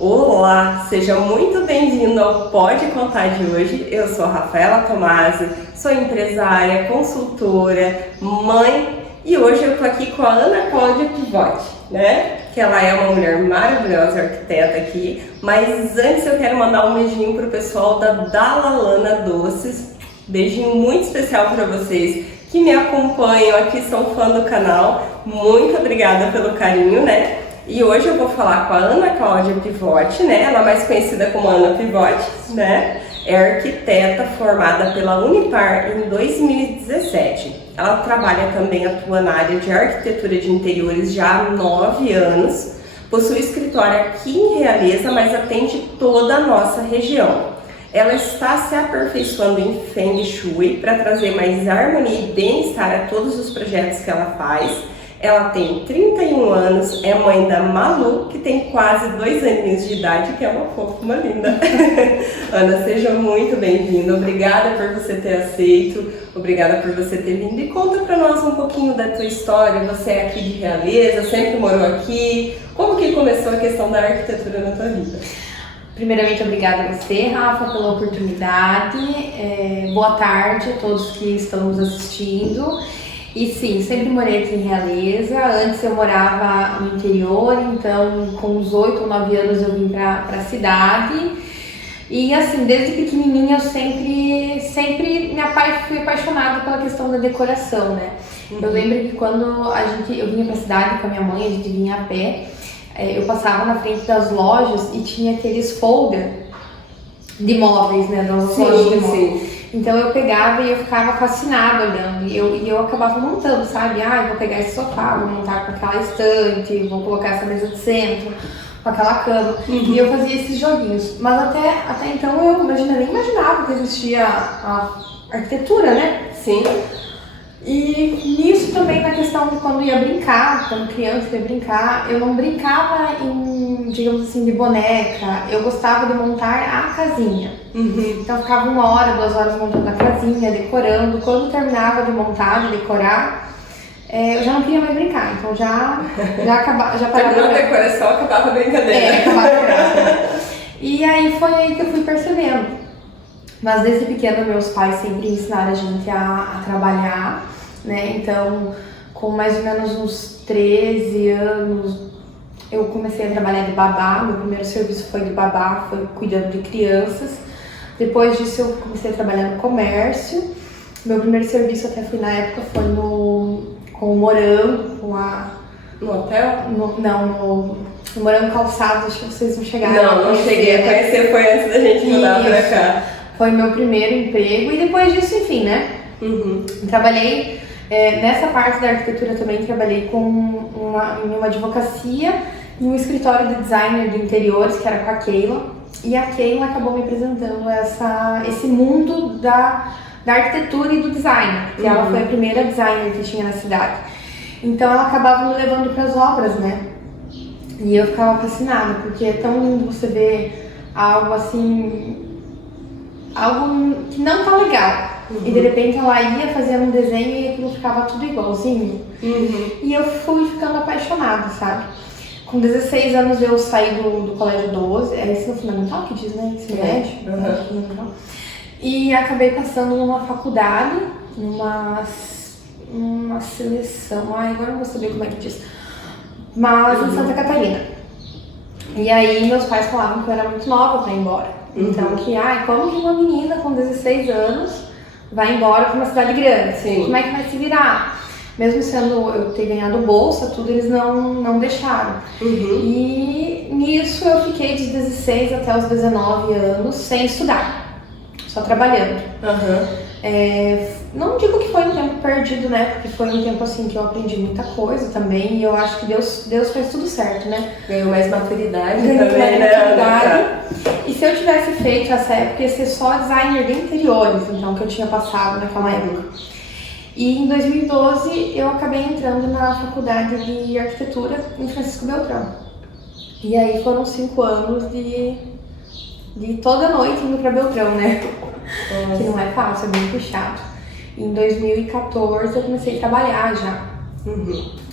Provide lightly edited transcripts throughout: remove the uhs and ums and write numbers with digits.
Olá, seja muito bem-vindo ao Pode Contar de hoje. Eu sou a Rafaela Tomasi, sou empresária, consultora, mãe e hoje eu tô aqui com a Ana Cláudia Pivotti, né? Que ela é uma mulher maravilhosa, arquiteta aqui, mas antes eu quero mandar um beijinho pro pessoal da Dalalana Doces. Beijinho muito especial para vocês que me acompanham aqui, são fã do canal. Muito obrigada pelo carinho, né? E hoje eu vou falar com a Ana Cláudia Pivotti, né? Ela é mais conhecida como Ana Pivotti, né? É arquiteta formada pela Unipar em 2017. Ela trabalha também, atua na área de arquitetura de interiores já há 9 anos. Possui escritório aqui em Realeza, mas atende toda a nossa região. Ela está se aperfeiçoando em Feng Shui para trazer mais harmonia e bem-estar a todos os projetos que ela faz. Ela tem 31 anos, é mãe da Malu, que tem quase 2 aninhos de idade, que é uma fofa, uma linda. Ana, seja muito bem-vinda. Obrigada por você ter aceito, obrigada por você ter vindo. E conta para nós um pouquinho da tua história. Você é aqui de Realeza, sempre morou aqui. Como que começou a questão da arquitetura na tua vida? Primeiramente, obrigada a você, Rafa, pela oportunidade. Boa tarde a todos que estão nos assistindo. E sim, sempre morei aqui em Realeza. Antes eu morava no interior, então com uns 8 ou 9 anos eu vim para a cidade. E assim, desde pequenininha eu sempre fui apaixonada pela questão da decoração, né? Eu lembro que quando eu vinha para a cidade com a minha mãe, a gente vinha a pé, eu passava na frente das lojas e tinha aqueles folder de móveis, né? Das lojas de móveis. Então eu pegava e eu ficava fascinada olhando e eu acabava montando, sabe? Eu vou pegar esse sofá, vou montar com aquela estante, vou colocar essa mesa de centro, com aquela cama. E eu fazia esses joguinhos. Mas até então eu nem imaginava que existia a arquitetura, né? Sim. E nisso também na questão de quando ia brincar, quando criança ia brincar, eu não brincava em, digamos assim, de boneca, eu gostava de montar a casinha. Então eu ficava 1 hora, 2 horas montando a casinha, decorando. Quando terminava de montar, de decorar, eu já não queria mais brincar, então já parava. Terminou a decoração, acabava a brincadeira. Acabava a graça. E aí foi aí que eu fui percebendo. Mas desde pequena meus pais sempre ensinaram a gente a trabalhar, né? Então, com mais ou menos uns 13 anos, eu comecei a trabalhar de babá. Meu primeiro serviço foi de babá, foi cuidando de crianças. Depois disso eu comecei a trabalhar no comércio. Meu primeiro serviço até foi na época foi com o Morango, No hotel? No Morango Calçados, acho que vocês não chegaram a Não conhecer, cheguei a conhecer, foi antes da gente mudar pra cá. Foi meu primeiro emprego e depois disso, enfim, né? Trabalhei nessa parte da arquitetura também, trabalhei em uma advocacia e um escritório de designer de interiores, que era com a Keila. E a Keila acabou me apresentando esse mundo da arquitetura e do design, porque ela foi a primeira designer que tinha na cidade. Então ela acabava me levando para as obras, né? E eu ficava fascinada, porque é tão lindo você ver algo assim, algo que não tá legal. E de repente ela ia fazendo um desenho e aquilo ficava tudo igualzinho. E eu fui ficando apaixonada, sabe? Com 16 anos eu saí do colégio 12, é ensino fundamental que diz, né? Ensino médio. E acabei passando numa faculdade, numa seleção, agora não vou saber como é que diz, mas em Santa Catarina. E aí meus pais falavam que eu era muito nova pra ir embora. Então, como que uma menina com 16 anos vai embora para uma cidade grande? Sim. Como é que vai se virar? Mesmo sendo eu ter ganhado bolsa, tudo, eles não deixaram. E nisso eu fiquei de 16 até os 19 anos sem estudar, só trabalhando. Não digo que foi um tempo perdido, né? Porque foi um tempo assim que eu aprendi muita coisa também e eu acho que Deus fez tudo certo, né? Ganhou mais maturidade também, né? E se eu tivesse feito essa época, ia ser só designer de interiores, então, que eu tinha passado naquela época. E em 2012 eu acabei entrando na faculdade de arquitetura em Francisco Beltrão. E aí foram 5 anos de toda noite indo pra Beltrão, né? Que não é fácil, é bem puxado. Em 2014 eu comecei a trabalhar já.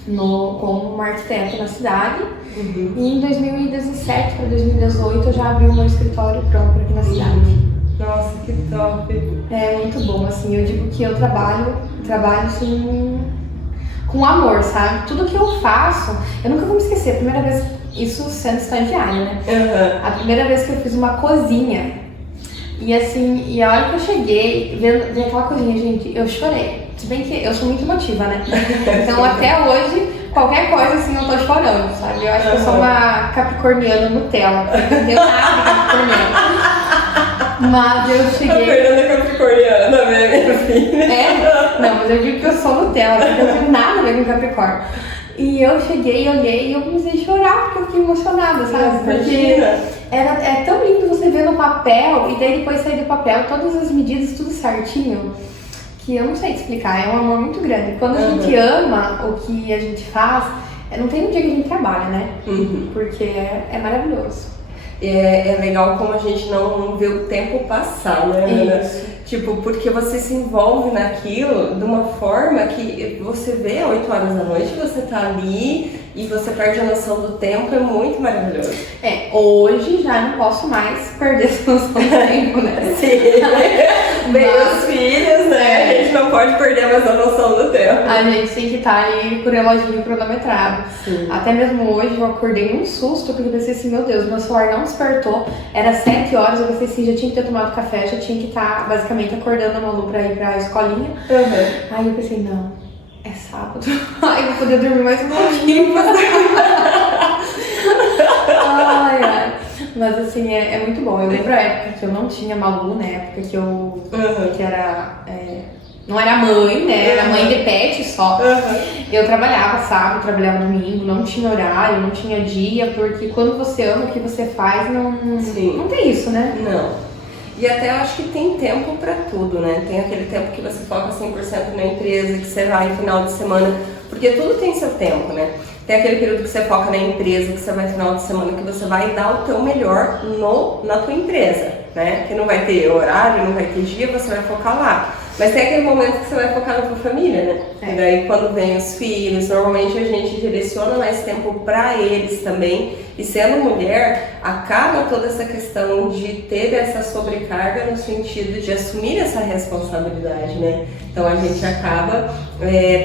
como uma arquiteta na cidade. E em 2017 para 2018 eu já abri o meu escritório próprio aqui na cidade. Nossa, que top! É muito bom, assim, eu digo que eu trabalho assim, com amor, sabe? Tudo que eu faço, eu nunca vou me esquecer, a primeira vez, isso sendo estagiária, né? A primeira vez que eu fiz uma cozinha, e assim, e a hora que eu cheguei, vendo aquela cozinha, gente, eu chorei. Se bem que eu sou muito emotiva, né? Então até hoje, qualquer coisa assim, eu tô chorando, sabe? Eu acho que eu sou uma capricorniana Nutella, porque eu não tenho nada de capricorniana. Mas eu cheguei... A Fernanda é capricorniana, né, minha filha? É? Não, mas eu digo que eu sou Nutella, porque eu não tenho nada a ver com Capricórnio. E eu cheguei, olhei e eu comecei a chorar, porque eu fiquei emocionada, sabe? Porque é tão lindo você ver no papel, e daí depois sair do papel, todas as medidas, tudo certinho, que eu não sei te explicar, é um amor muito grande. Quando a gente ama o que a gente faz, não tem um dia que a gente trabalha, né? Porque é maravilhoso. É legal como a gente não vê o tempo passar, né, Ana? Tipo, porque você se envolve naquilo de uma forma que você vê 8 horas da noite, você tá ali e você perde a noção do tempo, é muito maravilhoso. Hoje já não posso mais perder essa noção do tempo, né? Sim. Bem, os filhos, né? A gente não pode perder mais a noção do tempo. A gente tem que estar ali com o reloginho cronometrado. Sim. Até mesmo hoje eu acordei num susto, porque eu pensei assim, meu Deus, meu celular não despertou, era 7 horas, eu pensei assim, já tinha que ter tomado café, já tinha que estar basicamente acordando a Malu pra ir pra escolinha. Aí eu pensei, não, é sábado. Ai, eu vou poder dormir mais um pouquinho. Ai. Mas assim, é muito bom. Eu lembro a época que eu não tinha Malu, na época que eu que era... não era mãe, né? Era mãe de pet só. Eu trabalhava sábado, trabalhava domingo, não tinha horário, não tinha dia, porque quando você ama o que você faz, não tem isso, né? Não. E até eu acho que tem tempo pra tudo, né? Tem aquele tempo que você foca 100% na empresa, que você vai final de semana, porque tudo tem seu tempo, né? Tem aquele período que você foca na empresa, que você vai final de semana, que você vai dar o teu melhor na tua empresa, né? Que não vai ter horário, não vai ter dia, você vai focar lá. Mas tem aquele momento que você vai focar na tua família, né? E daí quando vem os filhos, normalmente a gente direciona mais tempo pra eles também. E sendo mulher, acaba toda essa questão de ter essa sobrecarga no sentido de assumir essa responsabilidade, né? Então a gente acaba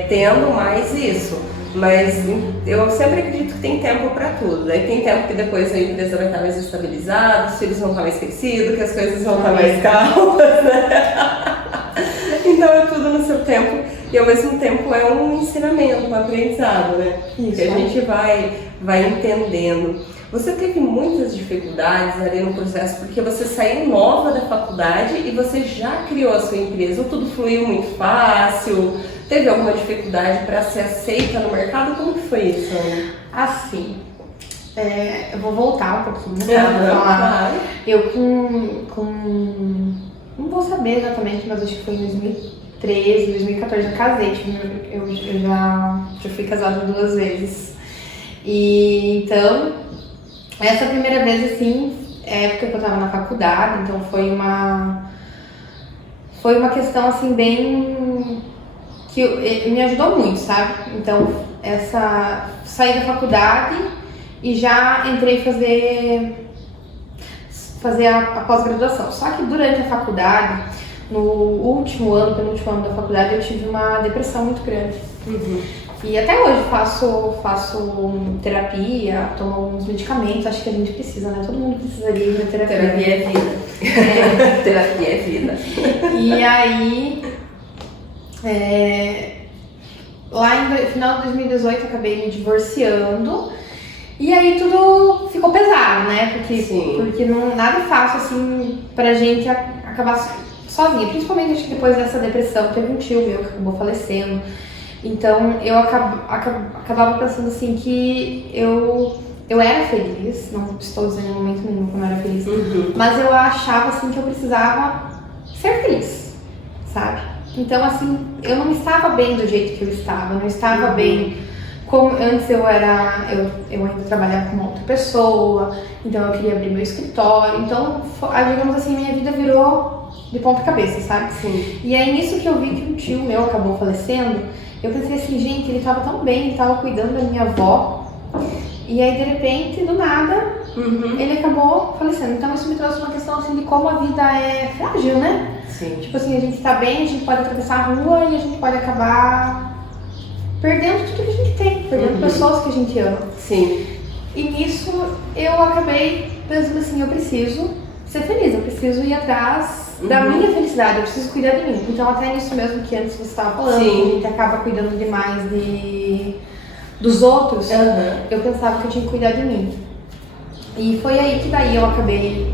tendo mais isso. Mas eu sempre acredito que tem tempo para tudo. Daí tem tempo que depois a empresa vai estar mais estabilizada, os filhos vão estar mais crescidos, que as coisas vão estar mais calmas, né? Então é tudo no seu tempo e ao mesmo tempo é um ensinamento, um aprendizado, né? Isso, que a gente vai entendendo. Você teve muitas dificuldades ali no processo porque você saiu nova da faculdade e você já criou a sua empresa, ou tudo fluiu muito fácil? Teve alguma dificuldade para ser aceita no mercado? Como que foi isso, Ana? Assim, eu vou voltar um pouquinho, tá? Falar. Eu não vou saber exatamente, mas acho que foi em 2013, 2014 eu casei, eu já fui casada 2 vezes. E então, essa primeira vez assim, época que eu tava na faculdade, então foi uma questão assim bem... que me ajudou muito, sabe? Então, saí da faculdade e já entrei fazer a pós-graduação. Só que durante a faculdade, no penúltimo ano da faculdade, eu tive uma depressão muito grande. E até hoje faço terapia, tomo uns medicamentos, acho que a gente precisa, né? Todo mundo precisaria ir na terapia. Terapia é vida. Terapia é vida. E aí... lá no final de 2018 eu acabei me divorciando e aí tudo ficou pesado, né? Porque nada é fácil assim pra gente acabar sozinha, principalmente acho que depois dessa depressão. Teve um tio meu que acabou falecendo, então eu acabava pensando assim que eu era feliz, não estou dizendo em momento nenhum que eu não era feliz, mas eu achava assim que eu precisava ser feliz, sabe? Então, assim, eu não estava bem do jeito que eu estava, não estava bem como antes eu ainda trabalhava com uma outra pessoa, então eu queria abrir meu escritório, então, digamos assim, minha vida virou de ponta cabeça, sabe? Sim. E é nisso que eu vi que um tio meu acabou falecendo, Eu pensei assim, gente, ele tava tão bem, ele tava cuidando da minha avó. E aí, de repente, do nada, ele acabou falecendo. Então, isso me trouxe uma questão assim de como a vida é frágil, né? Sim. Tipo assim, a gente tá bem, a gente pode atravessar a rua e a gente pode acabar perdendo tudo que a gente tem, perdendo pessoas que a gente ama. Sim. E nisso, eu acabei pensando assim, eu preciso ser feliz, eu preciso ir atrás da minha felicidade, eu preciso cuidar de mim. Então, até nisso mesmo que antes você estava falando, que a gente acaba cuidando demais dos outros, eu pensava que eu tinha que cuidar de mim. E foi aí que daí eu acabei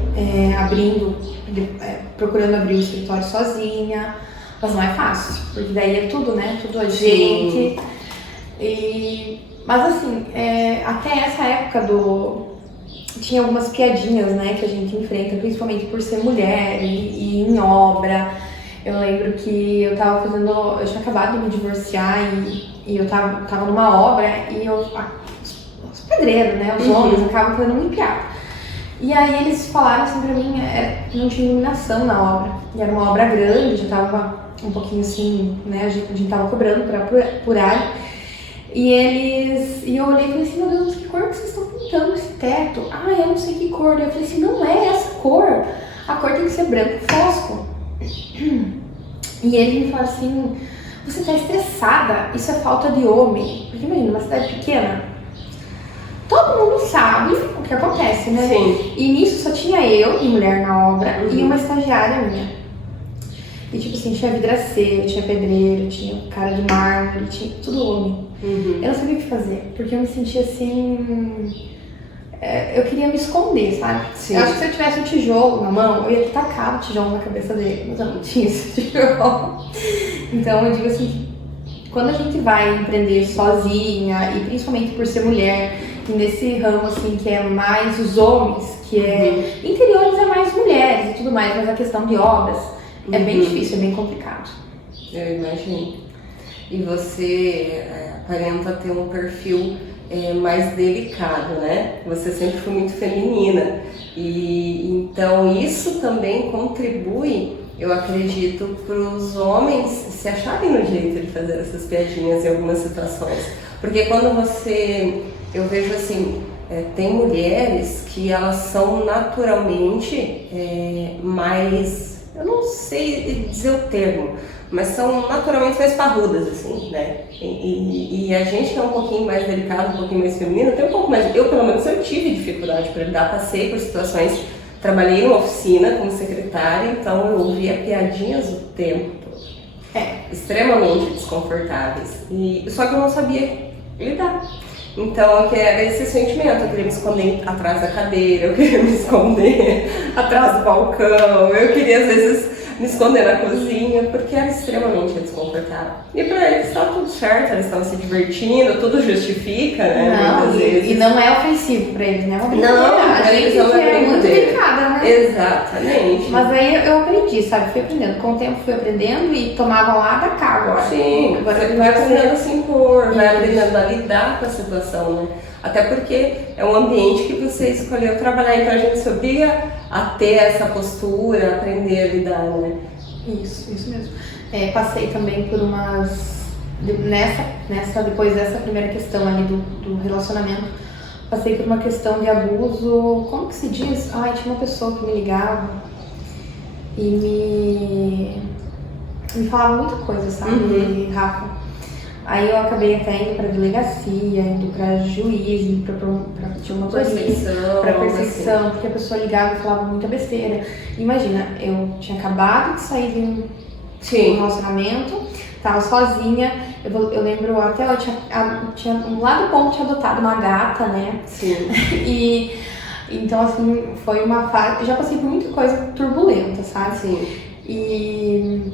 procurando abrir o escritório sozinha, mas não é fácil, porque daí é tudo, né? Tudo a gente. Mas assim, até essa época tinha algumas piadinhas, né, que a gente enfrenta, principalmente por ser mulher e em obra. Eu lembro que eu tinha acabado de me divorciar e eu tava numa obra e os pedreiros, né, os homens acabam fazendo muito piada. E aí eles falaram assim pra mim, não tinha iluminação na obra. E era uma obra grande, já tava um pouquinho assim, né, a gente tava cobrando pra apurar. E eu olhei e falei assim, meu Deus, que cor que vocês estão pintando esse teto? Ah, eu não sei que cor. Eu falei assim, não é essa cor. A cor tem que ser branco fosco. E ele me falou assim, você tá estressada, isso é falta de homem. Porque imagina, uma cidade pequena, todo mundo sabe o que acontece, né? Sim. E nisso só tinha eu e mulher na obra e uma estagiária minha. E tipo assim, tinha vidraceiro, tinha pedreiro, tinha cara de mármore, tinha tudo homem. Eu não sabia o que fazer, porque eu me sentia assim... eu queria me esconder, sabe? Sim. Eu acho que se eu tivesse um tijolo na mão, eu ia ter tacado o tijolo na cabeça dele, mas eu não tinha esse tijolo. Então eu digo assim, quando a gente vai empreender sozinha, e principalmente por ser mulher, e nesse ramo assim que é mais os homens, que interiores é mais mulheres e tudo mais, mas a questão de obras é bem difícil, é bem complicado. Eu imagino. E você aparenta ter um perfil mais delicado, né? Você sempre foi muito feminina. E então isso também contribui, eu acredito, para os homens se acharem no direito de fazer essas piadinhas em algumas situações. Porque quando eu vejo assim, tem mulheres que elas são naturalmente mais, eu não sei dizer o termo, mas são naturalmente mais parrudas, assim, né? E a gente que é um pouquinho mais delicado, um pouquinho mais feminino, tem um pouco mais... Eu, pelo menos, eu tive dificuldade para lidar, passei por situações... Trabalhei em uma oficina como secretária, então eu ouvia piadinhas o tempo todo. Extremamente desconfortáveis. Só que eu não sabia lidar. Então, era esse sentimento, eu queria me esconder atrás da cadeira, eu queria me esconder atrás do balcão, eu queria, às vezes, me esconder na cozinha, porque era extremamente desconfortável. E pra eles estava tudo certo, eles estavam se divertindo, tudo justifica, né? Não, e não é ofensivo pra eles, né? Não, pra eles não é muito delicada, né? Exatamente. Mas aí eu aprendi, sabe? Fui aprendendo. Com o tempo fui aprendendo e tomava lá da cá agora. Sim, você vai aprendendo a se impor, vai aprendendo a lidar com a situação, né? Até porque é um ambiente que você escolheu trabalhar, então a gente se obriga a ter essa postura, a aprender a lidar, né? Isso mesmo. Passei também por depois dessa primeira questão ali do relacionamento, passei por uma questão de abuso, como que se diz? Tinha uma pessoa que me ligava e me falava muita coisa, sabe, Rafa? Aí eu acabei até indo pra delegacia, indo pra juiz, indo pra perseguição, porque a pessoa ligava e falava muita besteira. Imagina, eu tinha acabado de sair de um relacionamento, tava sozinha, eu lembro até eu tinha lá do ponto tinha adotado uma gata, né? Sim. E então assim, foi uma fase, eu já passei por muita coisa turbulenta, sabe? Sim.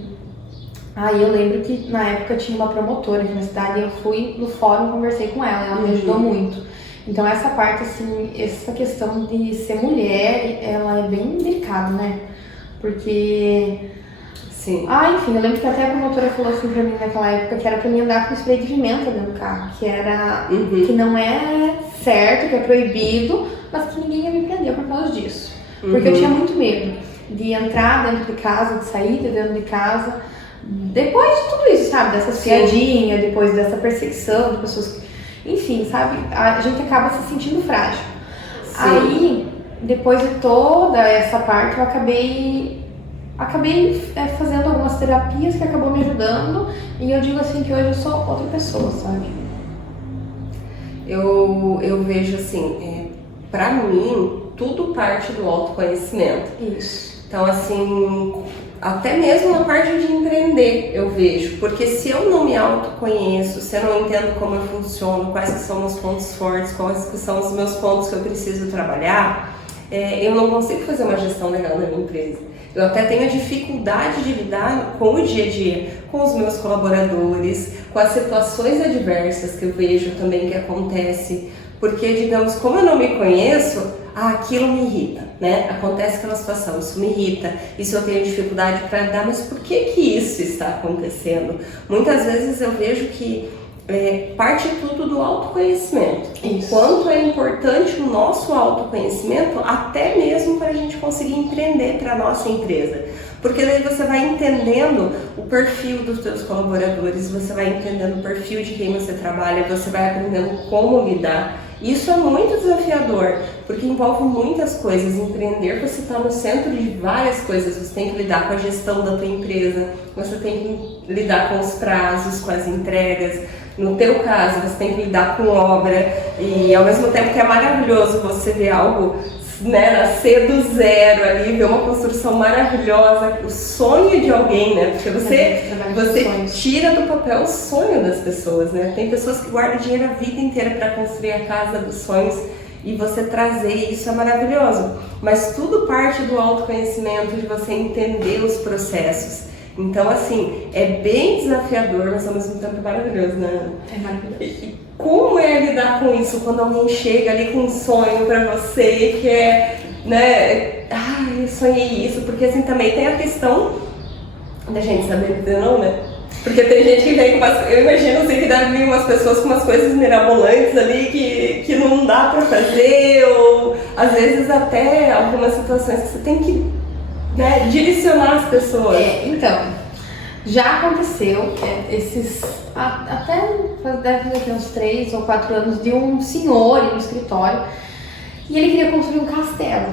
Aí eu lembro que na época tinha uma promotora aqui na cidade e eu fui no fórum e conversei com ela me ajudou muito. Então essa parte, assim, essa questão de ser mulher, ela é bem delicada, né? Porque... Sim. Enfim, eu lembro que até a promotora falou assim pra mim naquela época que era pra mim andar com spray de pimenta dentro do carro, que era... que não é certo, que é proibido, mas que ninguém ia me prender por causa disso. Porque eu tinha muito medo de entrar dentro de casa, de sair de dentro de casa, depois de tudo isso, sabe? Dessas piadinhas, depois dessa perseguição de pessoas que, enfim, sabe? A gente acaba se sentindo frágil. Sim. Aí, depois de toda essa parte, eu acabei fazendo algumas terapias que acabou me ajudando, e eu digo assim que hoje eu sou outra pessoa, sabe? Eu vejo assim, pra mim, tudo parte do autoconhecimento. Isso. Então, assim, até mesmo na parte de empreender, eu vejo. Porque se eu não me autoconheço, se eu não entendo como eu funciono, quais que são meus pontos fortes, quais que são os meus pontos que eu preciso trabalhar, eu não consigo fazer uma gestão legal da minha empresa. Eu até tenho dificuldade de lidar com o dia a dia, com os meus colaboradores, com as situações adversas que eu vejo também que acontece. Porque, digamos, como eu não me conheço, aquilo me irrita, né? Acontece aquela situação, isso me irrita, isso eu tenho dificuldade para lidar, mas por que isso está acontecendo? Muitas vezes eu vejo que parte tudo do autoconhecimento. Isso. O quanto é importante o nosso autoconhecimento, até mesmo para a gente conseguir empreender para a nossa empresa. Porque daí você vai entendendo o perfil dos seus colaboradores, você vai entendendo o perfil de quem você trabalha, você vai aprendendo como lidar. Isso é muito desafiador, porque envolve muitas coisas. Empreender, você está no centro de várias coisas. Você tem que lidar com a gestão da tua empresa, você tem que lidar com os prazos, com as entregas. No teu caso, você tem que lidar com obra, e ao mesmo tempo que é maravilhoso você ver algo, né, nascer do zero ali, ver uma construção maravilhosa, o sonho de alguém, né? Porque você tira do papel o sonho das pessoas, né? Tem pessoas que guardam dinheiro a vida inteira para construir a casa dos sonhos, e você trazer isso é maravilhoso. Mas tudo parte do autoconhecimento, de você entender os processos. Então, assim, é bem desafiador, mas ao mesmo tempo é maravilhoso, né? É maravilhoso. E como é lidar com isso quando alguém chega ali com um sonho pra você, que é, né, eu sonhei isso, porque assim também tem a questão da gente saber dizer não, né? Porque tem gente que vem com eu imagino assim que deve vir umas pessoas com umas coisas mirabolantes ali que não dá pra fazer, ou às vezes até algumas situações que você tem que, né, direcionar as pessoas. Então, já aconteceu até deve ter uns 3 ou 4 anos, de um senhor em um escritório, e ele queria construir um castelo.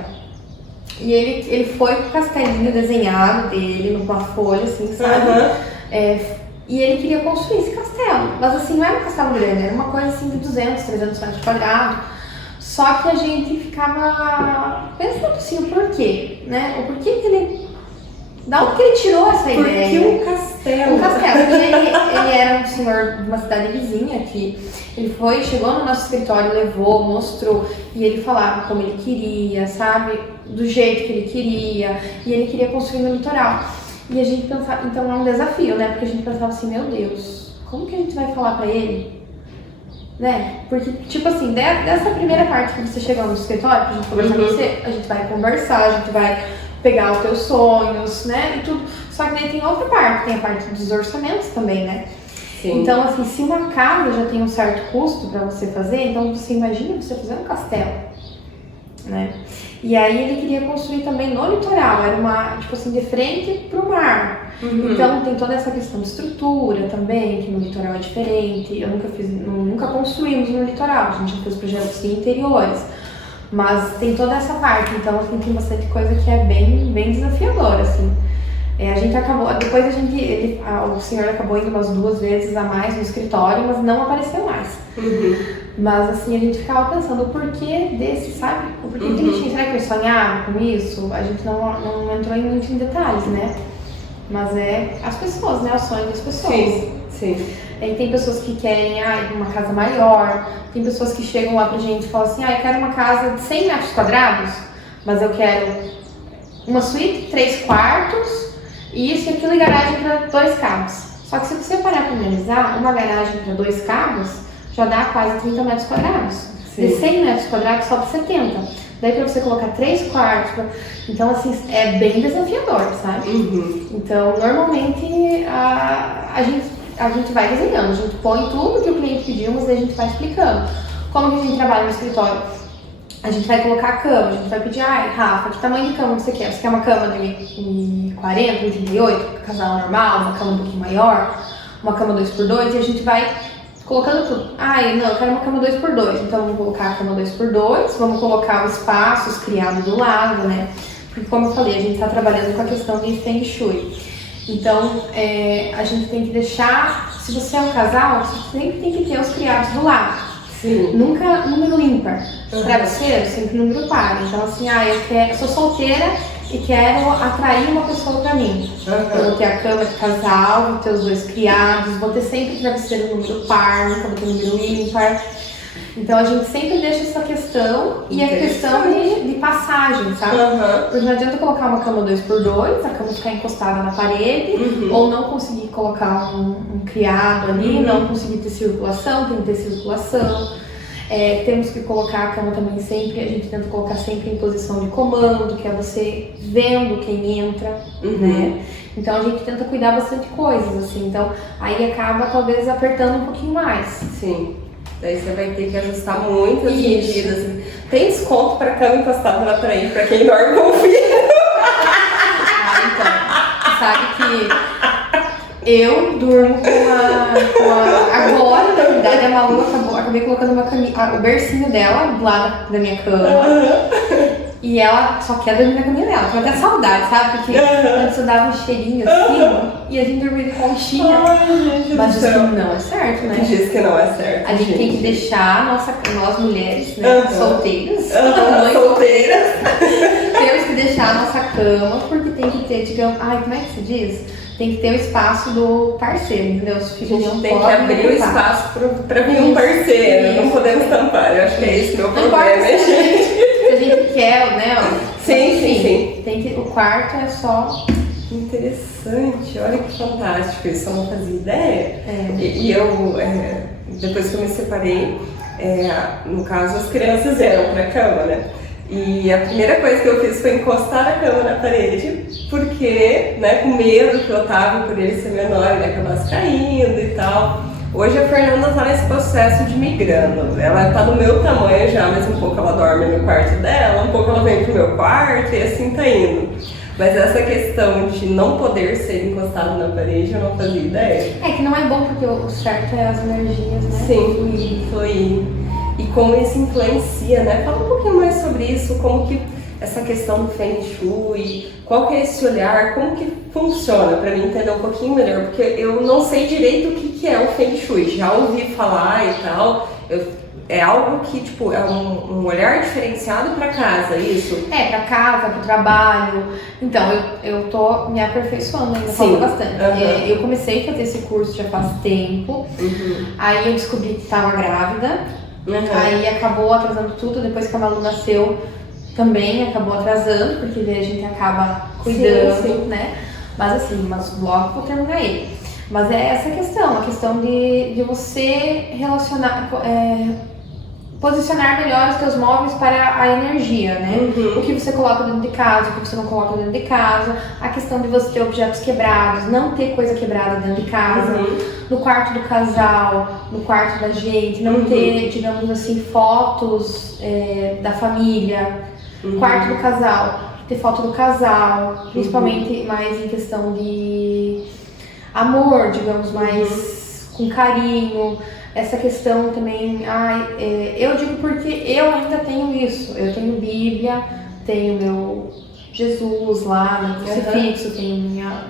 E ele foi com o castelinho desenhado dele numa folha, assim, sabe? E ele queria construir esse castelo, mas assim, não era um castelo grande, era uma coisa assim de 200, 300 metros quadrados. Só que a gente ficava pensando assim, o porquê, né? O porquê que ele... Da onde que ele tirou essa ideia? Porque um castelo. Um castelo. Porque ele era um senhor de uma cidade vizinha que ele chegou no nosso escritório, levou, mostrou, e ele falava como ele queria, sabe? Do jeito que ele queria, e ele queria construir no litoral. E a gente pensava, então é um desafio, né? Porque a gente pensava assim, meu Deus, como que a gente vai falar pra ele? Né? Porque, tipo assim, dessa primeira parte que você chegou no escritório pra gente conversar com você, a gente vai conversar, a gente vai pegar os teus sonhos, né? E tudo. Só que daí tem outra parte, tem a parte dos orçamentos também, né? Sim. Então, assim, se uma casa já tem um certo custo pra você fazer, então você imagina você fazer um castelo, né? E aí ele queria construir também no litoral, era uma, tipo assim, de frente pro mar. Então tem toda essa questão de estrutura também, que no litoral é diferente. Eu nunca construímos no litoral, a gente já fez projetos de interiores. Mas tem toda essa parte, então assim, tem bastante coisa que é bem, bem desafiadora, assim. A gente acabou, depois o senhor acabou indo umas 2 vezes a mais no escritório, mas não apareceu mais. Mas assim, a gente ficava pensando o porquê desse, sabe? O porquê que ele tinha, será que ele sonhava com isso? A gente não entrou muito em detalhes, né? Mas as pessoas, né? O sonho das pessoas. Sim. E tem pessoas que querem uma casa maior, tem pessoas que chegam lá pra gente e falam assim, eu quero uma casa de 100 metros quadrados, mas eu quero uma suíte, 3 quartos, isso e aquilo, e garagem para 2 carros. Só que se você parar para analisar, uma garagem para 2 carros já dá quase 30 metros quadrados. Sim. De 100 metros quadrados sobra 70. Daí para você colocar 3 quartos, então assim, é bem desafiador, sabe? Então, normalmente a gente vai desenhando, a gente põe tudo que o cliente pediu, mas daí a gente vai explicando. Como que a gente trabalha no escritório? a gente vai colocar a cama, a gente vai pedir, ai, Rafa, que tamanho de cama você quer? Você quer uma cama de 1,40, 1,38, casal normal, uma cama um pouquinho maior, uma cama 2x2, e a gente vai colocando tudo. Ai, não, eu quero uma cama 2x2, então vamos colocar a cama 2x2, vamos colocar o espaço, os criados do lado, né? Porque como eu falei, a gente tá trabalhando com a questão de Feng Shui. Então, a gente tem que deixar, se você é um casal, você sempre tem que ter os criados do lado. Sim. Nunca número ímpar. Travesseiro, sempre número par. Então, assim, eu sou solteira e quero atrair uma pessoa pra mim. Eu vou ter a cama de casal, vou ter os 2 criados, vou ter sempre travesseiro número par, nunca vou ter número ímpar. Então a gente sempre deixa essa questão e a questão de passagem, sabe? Porque não adianta colocar uma cama 2x2, a cama ficar encostada na parede, ou não conseguir colocar um criado ali, não conseguir ter circulação, tem que ter circulação. Temos que colocar a cama também sempre, a gente tenta colocar sempre em posição de comando, que é você vendo quem entra, né? Então a gente tenta cuidar bastante coisas, assim, então aí acaba talvez apertando um pouquinho mais. Sim. Daí você vai ter que ajustar muitas medidas. Tem desconto para cama encostada na parede para quem dorme com o filho? Então, sabe que eu durmo agora, na verdade, a Malu acabei colocando o bercinho dela do lado da minha cama. E ela só quer dormir na caminha dela. Tem até saudade, sabe? Porque antes eu dava um cheirinho assim e a gente dormia de conchinha. Mas diz que não é certo, né? Diz que não é certo. A gente tem que deixar nós mulheres, né, solteiras, solteiras, temos que deixar a nossa cama, porque tem que ter, digamos, como é que se diz? Tem que ter o espaço do parceiro, entendeu? Os filhos não tem que abrir o espaço pra vir um parceiro, não podemos tampar. Eu acho que é esse o meu problema, gente. Se a gente quer, né? Sim. O quarto é só. Interessante, olha que fantástico, isso eu não fazia ideia. E eu, depois que eu me separei, no caso as crianças vieram pra cama, né? E a primeira coisa que eu fiz foi encostar a cama na parede, porque, né, com medo que o Otávio, por ele ser menor, ele acabasse caindo e tal. Hoje a Fernanda tá nesse processo de migrando. Ela tá do meu tamanho já, mas um pouco ela dorme no quarto dela, um pouco ela vem pro meu quarto e assim tá indo. Mas essa questão de não poder ser encostado na parede, eu não fazia ideia. Que não é bom, porque o certo é as energias, né? Sim, fluir. E como isso influencia, né? Fala um pouquinho mais sobre isso, como que essa questão do Feng Shui, qual que é esse olhar, como que funciona, para mim entender um pouquinho melhor, porque eu não sei direito o que é o Feng Shui, já ouvi falar e tal, é algo que, tipo, é um olhar diferenciado para casa, isso? Para casa, para o trabalho. Então, eu tô me aperfeiçoando ainda, falta bastante. Eu comecei a fazer esse curso já faz tempo, aí eu descobri que estava grávida, aí acabou atrasando tudo, depois que a Malu nasceu, também acabou atrasando, porque daí a gente acaba cuidando, né? Mas assim, logo vou terminar ele. Mas é essa questão, a questão de você relacionar, posicionar melhor os teus móveis para a energia, né? O que você coloca dentro de casa, o que você não coloca dentro de casa, a questão de você ter objetos quebrados, não ter coisa quebrada dentro de casa, no quarto do casal, no quarto da gente, não ter, digamos assim, fotos da família. Quarto do casal, ter foto do casal, principalmente mais em questão de amor, digamos, mais com carinho. Essa questão também, eu digo porque eu ainda tenho isso. Eu tenho Bíblia, tenho meu Jesus lá, meu crucifixo, tenho minha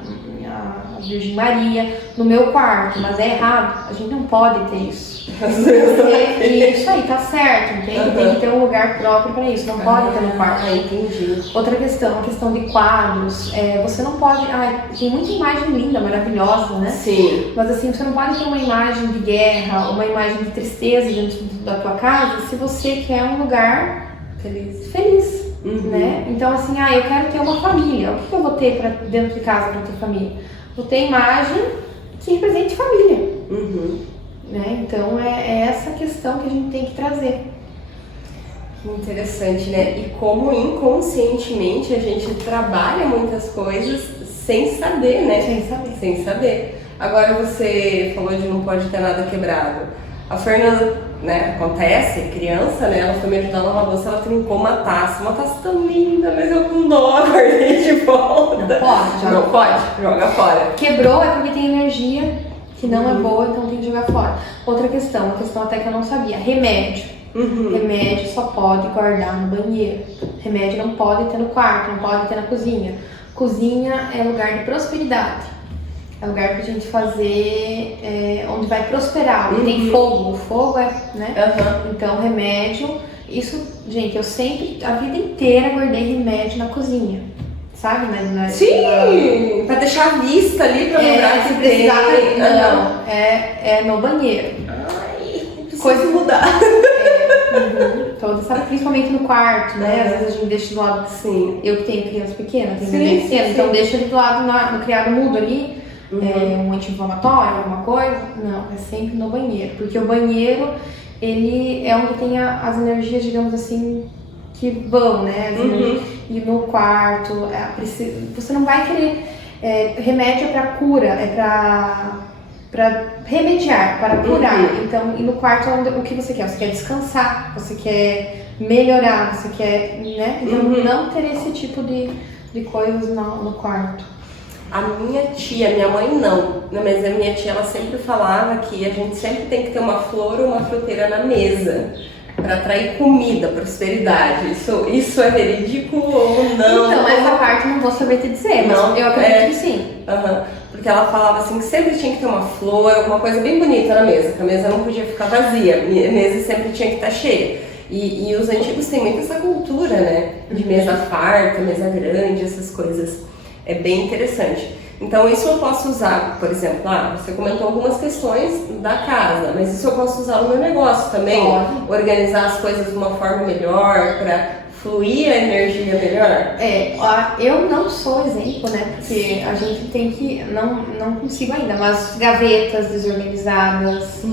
Virgem Maria no meu quarto, mas é errado. A gente não pode ter isso. E isso aí, tá certo, entende? Tem que ter um lugar próprio pra isso, não pode ter no quarto. Entendi. Outra questão, a questão de quadros, você não pode, tem muita imagem linda, maravilhosa, né? Sim. Mas assim, você não pode ter uma imagem de guerra, uma imagem de tristeza dentro da tua casa se você quer um lugar feliz. Né? Então assim, eu quero ter uma família, o que eu vou ter dentro de casa pra ter família? Vou ter imagem que represente família. Né? Então é essa questão que a gente tem que trazer. Interessante, né? E como inconscientemente a gente trabalha muitas coisas sem saber, né? Sem saber. Agora você falou de não pode ter nada quebrado. A Fernanda né, acontece, criança, né, ela foi me ajudar a lavar a louça, ela trincou uma taça tão linda, mas eu com dó, guardei de volta. Não pode, joga fora. Quebrou é porque tem energia que não é boa, então tem que jogar fora. Outra questão, uma questão até que eu não sabia, remédio. Remédio só pode guardar no banheiro. Remédio não pode ter no quarto, não pode ter na cozinha. Cozinha é lugar de prosperidade. É lugar pra gente fazer, onde vai prosperar, onde tem fogo. O fogo é, né? Então, remédio, isso, gente, eu sempre, a vida inteira, guardei remédio na cozinha. Sabe, né? Sim! Pra deixar a vista ali, pra lembrar que precisar. Não, é no banheiro. Ai, coisa mudar. Então, sabe, principalmente no quarto, né? Às vezes a gente deixa do lado. Sim. Eu que tenho criança pequena, tenho bebê pequeno, então deixa ele do lado no criado mudo ali. Um anti-inflamatório, alguma coisa. Não, é sempre no banheiro. Porque o banheiro, ele é onde tem as energias, digamos assim, que vão, né? E no quarto, você não vai querer. Remédio é pra cura, é pra remediar, para curar. Então, e no quarto, o que você quer? Você quer descansar, você quer melhorar, você quer, né? Então, não ter esse tipo de coisas no quarto. A minha mãe não, mas a minha tia, ela sempre falava que a gente sempre tem que ter uma flor ou uma fruteira na mesa para atrair comida, prosperidade. Isso é verídico ou não? Então, essa parte eu não vou saber te dizer, mas eu acredito que sim. Porque ela falava assim que sempre tinha que ter uma flor, alguma coisa bem bonita na mesa, que a mesa não podia ficar vazia, a mesa sempre tinha que estar cheia. E os antigos têm muito essa cultura, né? De mesa farta, mesa grande, essas coisas. É bem interessante. Então isso eu posso usar, por exemplo, você comentou algumas questões da casa, mas isso eu posso usar no meu negócio também. Organizar as coisas de uma forma melhor, para fluir a energia melhor. Eu não sou exemplo, né? Porque a gente tem que, não consigo ainda, mas gavetas desorganizadas,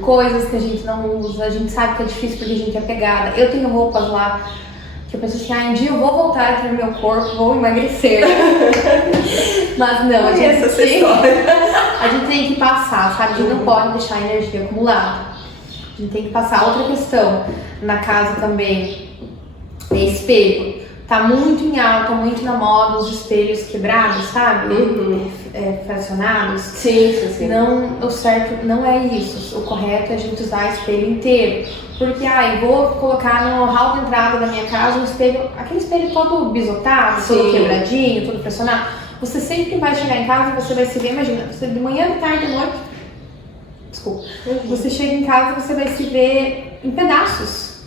coisas que a gente não usa, a gente sabe que é difícil porque a gente é pegada. Eu tenho roupas lá que eu penso assim, um dia eu vou voltar a ter meu corpo, vou emagrecer. Mas não, a gente tem que passar, sabe? A gente não pode deixar a energia acumulada. A gente tem que passar. Outra questão, na casa também, é espelho. Tá muito em alta, muito na moda os espelhos quebrados, sabe? Fracionados. Sim. Não, o certo não é isso. O correto é a gente usar espelho inteiro. Porque, eu vou colocar no hall de entrada da minha casa um espelho, aquele espelho todo bisotado, todo quebradinho, todo pressionado. Você sempre vai chegar em casa e você vai se ver, imagina, você de manhã, de tarde, de noite. Desculpa. Você chega em casa e você vai se ver em pedaços.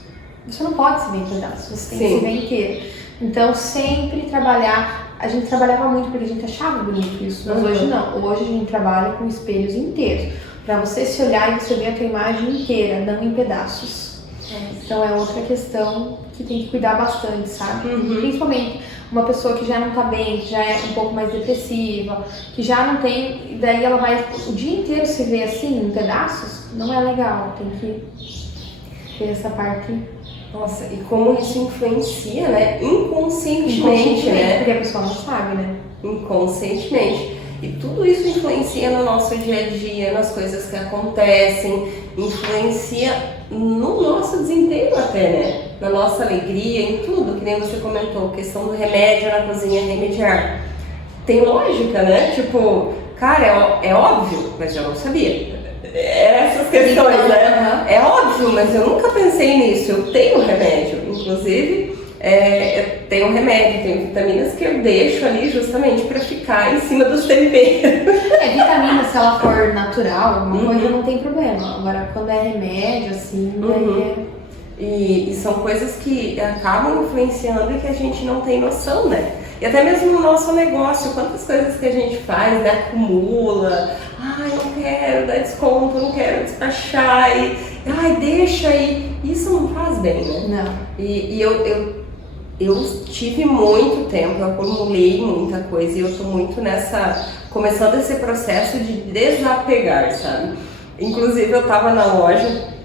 Você não pode se ver em pedaços, você tem que se ver inteiro. Então, sempre trabalhar. A gente trabalhava muito porque a gente achava bonito isso, mas hoje não. Hoje a gente trabalha com espelhos inteiros. Pra você se olhar e você ver a tua imagem inteira, não em pedaços. Então é outra questão que tem que cuidar bastante, sabe? Principalmente uma pessoa que já não tá bem, que já é um pouco mais depressiva, que já não tem, e daí ela vai o dia inteiro se ver assim, em pedaços, não é legal, tem que ter essa parte. Nossa, e como isso influencia, né? Inconscientemente, né? Porque a pessoa não sabe, né? Inconscientemente. E tudo isso influencia no nosso dia a dia, nas coisas que acontecem, influencia no nosso desempenho até, né? Na nossa alegria, em tudo, que nem você comentou, questão do remédio na cozinha, remediar. Tem lógica, né? Tipo, cara, é óbvio, mas eu não sabia. Essas questões, né? É óbvio, mas eu nunca pensei nisso. Eu tenho remédio, inclusive. Eu tenho remédio, tenho vitaminas que eu deixo ali justamente para ficar em cima dos temperos. Vitamina, se ela for natural, alguma coisa, não tem problema. Agora, quando é remédio, assim, daí E são coisas que acabam influenciando e que a gente não tem noção, né? E até mesmo no nosso negócio, quantas coisas que a gente faz, né? Acumula. Não quero dar desconto, não quero despachar. Deixa aí. Isso não faz bem, né? Não. E eu tive muito tempo, eu acumulei muita coisa e eu tô muito começando esse processo de desapegar, sabe? Inclusive eu tava na loja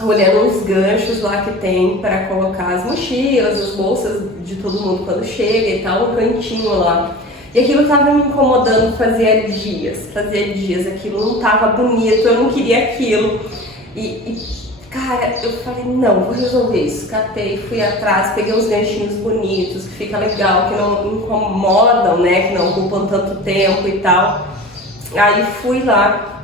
olhando uns ganchos lá que tem para colocar as mochilas, as bolsas de todo mundo quando chega e tal, um cantinho lá. E aquilo tava me incomodando fazia dias, aquilo não tava bonito, eu não queria aquilo. Cara, eu falei, não, vou resolver isso. Catei, fui atrás, peguei uns ganchinhos bonitos, que fica legal, que não incomodam, né? Que não ocupam tanto tempo e tal. Aí fui lá,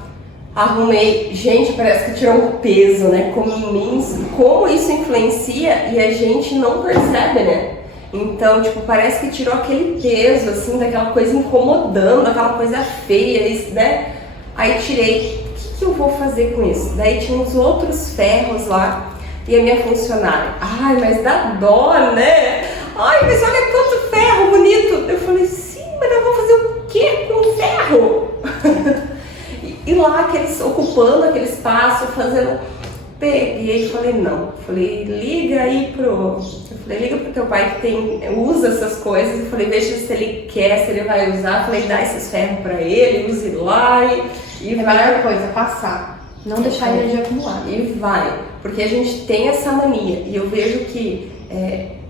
arrumei. Gente, parece que tirou um peso, né? Como isso influencia e a gente não percebe, né? Então, tipo, parece que tirou aquele peso, assim, daquela coisa incomodando, aquela coisa feia, isso, né? Aí tirei. O que eu vou fazer com isso? Daí tinha uns outros ferros lá e a minha funcionária, ai, mas dá dó, né? Ai, mas olha quanto ferro bonito. Eu falei, sim, mas eu vou fazer o quê com ferro? E lá, ocupando aquele espaço, fazendo... Peguei e falei, não. Falei, liga pro teu pai que usa essas coisas. Eu falei, veja se ele quer, se ele vai usar. Falei, dá esses ferros pra ele, use lá e é a melhor coisa, passar. Não deixar a energia acumular. E vai. Porque a gente tem essa mania. E eu vejo que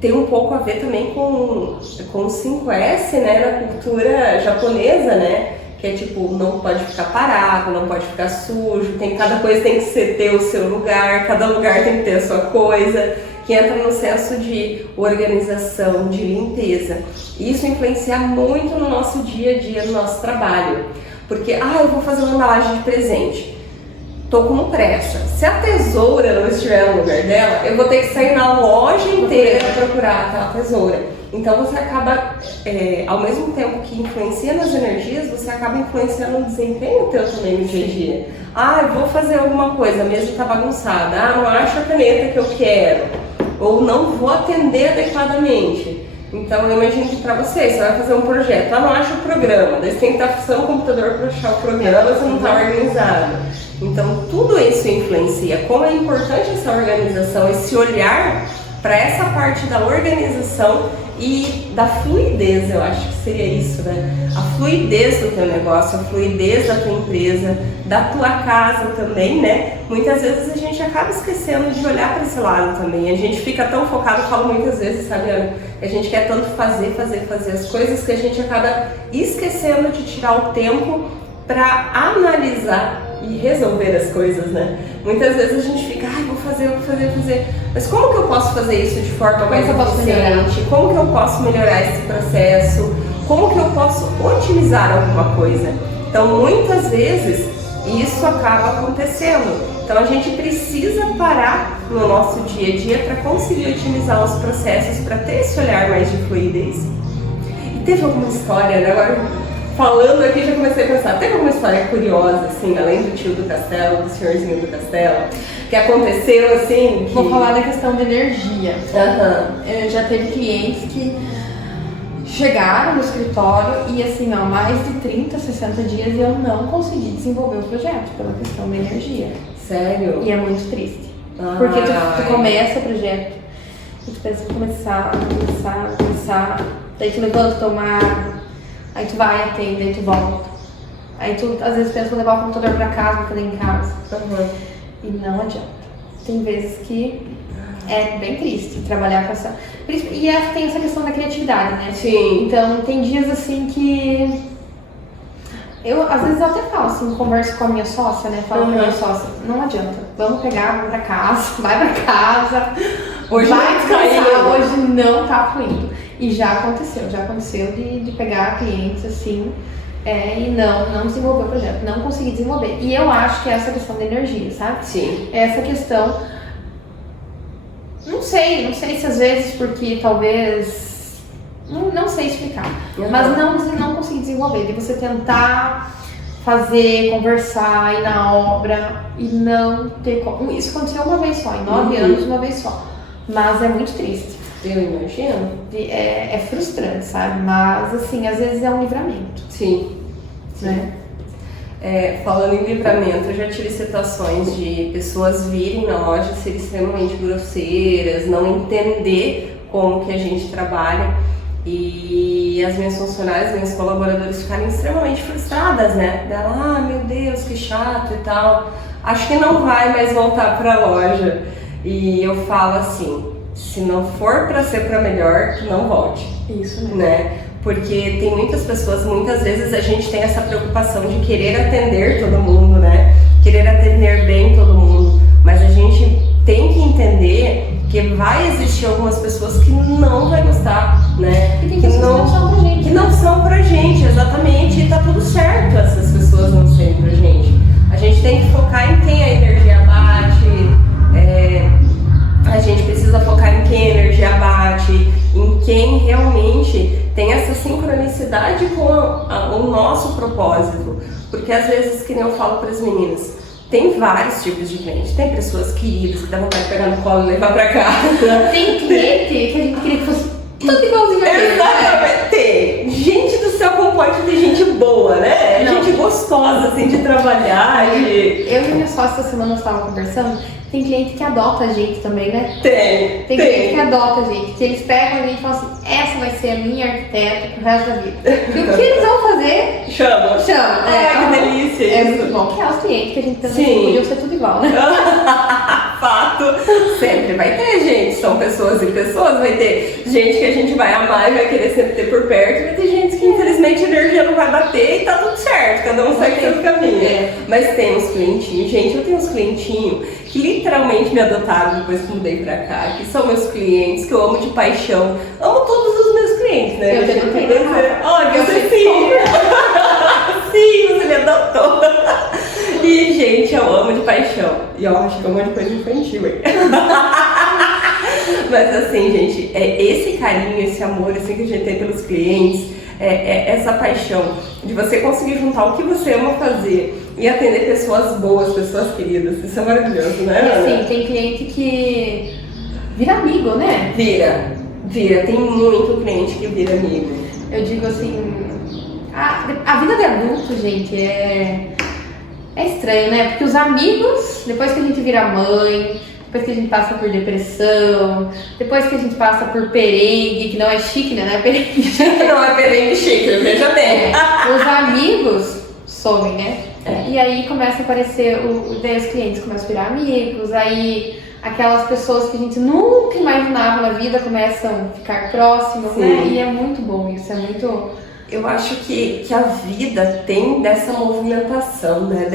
tem um pouco a ver também com o 5S, né? Na cultura japonesa, né? Que é tipo, não pode ficar parado, não pode ficar sujo, cada coisa tem que ter o seu lugar, cada lugar tem que ter a sua coisa, que entra no senso de organização, de limpeza. E isso influencia muito no nosso dia a dia, no nosso trabalho. Porque, eu vou fazer uma embalagem de presente, tô com pressa. Se a tesoura não estiver no lugar dela, eu vou ter que sair na loja inteira para procurar aquela tesoura. Então você acaba, ao mesmo tempo que influencia nas energias, você acaba influenciando no desempenho teu também no dia a dia. Eu vou fazer alguma coisa, a mesa está bagunçada, não acho a caneta que eu quero, ou não vou atender adequadamente. Então eu imagino que para você vai fazer um projeto, não acha o programa, daí você tem que estar funcionando o computador para achar o programa, você não está organizado. Então tudo isso influencia. Como é importante essa organização, esse olhar para essa parte da organização e da fluidez, eu acho que seria isso, né? A fluidez do teu negócio, a fluidez da tua empresa, da tua casa também, né? Muitas vezes a gente acaba esquecendo de olhar para esse lado também. A gente fica tão focado, eu falo muitas vezes, sabe, Ana? A gente quer tanto fazer as coisas que a gente acaba esquecendo de tirar o tempo para analisar e resolver as coisas, né? Muitas vezes a gente fica, vou fazer. Mas como que eu posso fazer isso de forma mais eficiente? Como que eu posso melhorar esse processo? Como que eu posso otimizar alguma coisa? Então, muitas vezes, isso acaba acontecendo. Então, a gente precisa parar no nosso dia a dia para conseguir otimizar os processos, para ter esse olhar mais de fluidez. E teve alguma história, né? Agora, falando aqui, já comecei a pensar, teve alguma história curiosa, assim, além do tio do castelo, do senhorzinho do castelo, que aconteceu, assim, que... Vou falar da questão de energia. Uhum. Já teve clientes que chegaram no escritório e, assim, mais de 30, 60 dias eu não consegui desenvolver o projeto pela questão da energia. Sério? E é muito triste. Porque tu começa o projeto e tu pensa em começar, daí tu levanta, tomar. Aí tu vai, atende, aí tu volta. Aí tu, às vezes, pensa em levar o computador pra casa, pra fazer em casa. Uhum. E não adianta. Tem vezes que é bem triste trabalhar com essa... E tem essa questão da criatividade, né? Sim. Então, tem dias, assim, que... Às vezes, eu até falo, assim, converso com a minha sócia, né? Falo com a minha sócia, não adianta. Vamos pegar, vai pra casa, vai pra casa. Hoje vai descansar, hoje não tá fluindo. E já aconteceu de pegar clientes assim e não desenvolver o projeto, não conseguir desenvolver. E eu acho que é essa questão da energia, sabe? Sim. Essa questão, não sei se às vezes porque talvez, não sei explicar, mas não conseguir desenvolver, de você tentar fazer, conversar, ir na obra e não ter como. Isso aconteceu uma vez só, em 9 anos, uma vez só. Mas é muito triste. Eu imagino. É frustrante, sabe? Mas, assim, às vezes é um livramento. Sim. Né? Falando em livramento, eu já tive situações de pessoas virem na loja ser extremamente grosseiras, não entender como que a gente trabalha e as minhas funcionárias, meus colaboradores ficarem extremamente frustradas, né? Dela, meu Deus, que chato e tal. Acho que não vai mais voltar para a loja. E eu falo assim, se não for para ser para melhor, não volte. Isso mesmo. Né? Porque tem muitas pessoas, muitas vezes a gente tem essa preocupação de querer atender todo mundo, né? Querer atender bem todo mundo, mas a gente tem que entender que vai existir algumas pessoas que não vai gostar, né? E tem pessoas que não são pra gente. Que não são pra gente, exatamente. E tá tudo certo essas pessoas não serem pra gente. A gente tem que focar em quem a energia bate, a gente precisa focar em quem a energia bate, em quem realmente tem essa sincronicidade com o nosso propósito. Porque às vezes, que nem eu falo para as meninas, tem vários tipos de cliente. Tem pessoas queridas que dá vontade de pegar no colo e levar pra casa. Tem cliente que a gente queria que fosse tudo igualzinho a ele. Exatamente. Tem. Gente do céu, como pode ter gente boa, né? Não. Gente gostosa, assim, de trabalhar. Eu e minha sócia essa semana estávamos conversando. Tem cliente que adota a gente também, né? Tem Cliente que adota a gente. Que eles pegam a gente e falam assim, essa vai ser a minha arquiteta pro resto da vida. E o que eles vão fazer? Chama. Ai, que delícia É isso. muito bom. Que é os clientes que a gente também Sim. podiam ser tudo igual, né? Fato. Sempre vai ter, gente. São pessoas e pessoas. Vai ter gente que a gente vai amar e vai querer sempre ter por perto. Vai ter gente que infelizmente a energia não vai bater e tá tudo certo. Cada um segue seu caminho. Mas tem uns clientinhos. Gente, eu tenho uns clientinhos que literalmente me adotaram depois que mudei pra cá. Que são meus clientes, que eu amo de paixão. Amo todos os meus clientes, né? Eu te adotei, né? Olha, você sim. Sim, você me adotou. E, gente, eu amo de paixão. E eu acho que é um monte de coisa infantil, hein? Mas assim, gente, esse carinho, esse amor assim, que a gente tem pelos clientes, essa paixão de você conseguir juntar o que você ama fazer e atender pessoas boas, pessoas queridas. Isso é maravilhoso, né, Ana? E assim, tem cliente que vira amigo, né? Vira. Tem muito cliente que vira amigo. Eu digo assim, a vida de adulto, gente, é estranho, né? Porque os amigos, depois que a gente vira mãe, depois que a gente passa por depressão, depois que a gente passa por perengue, que não é chique, né? Não é perengue. Não é perengue chique, veja bem. Os amigos somem, né? E aí começa a aparecer, daí os clientes começam a virar amigos, aí aquelas pessoas que a gente nunca imaginava na vida começam a ficar próximas, né? E é muito bom isso, é muito... Eu acho que a vida tem dessa movimentação, né?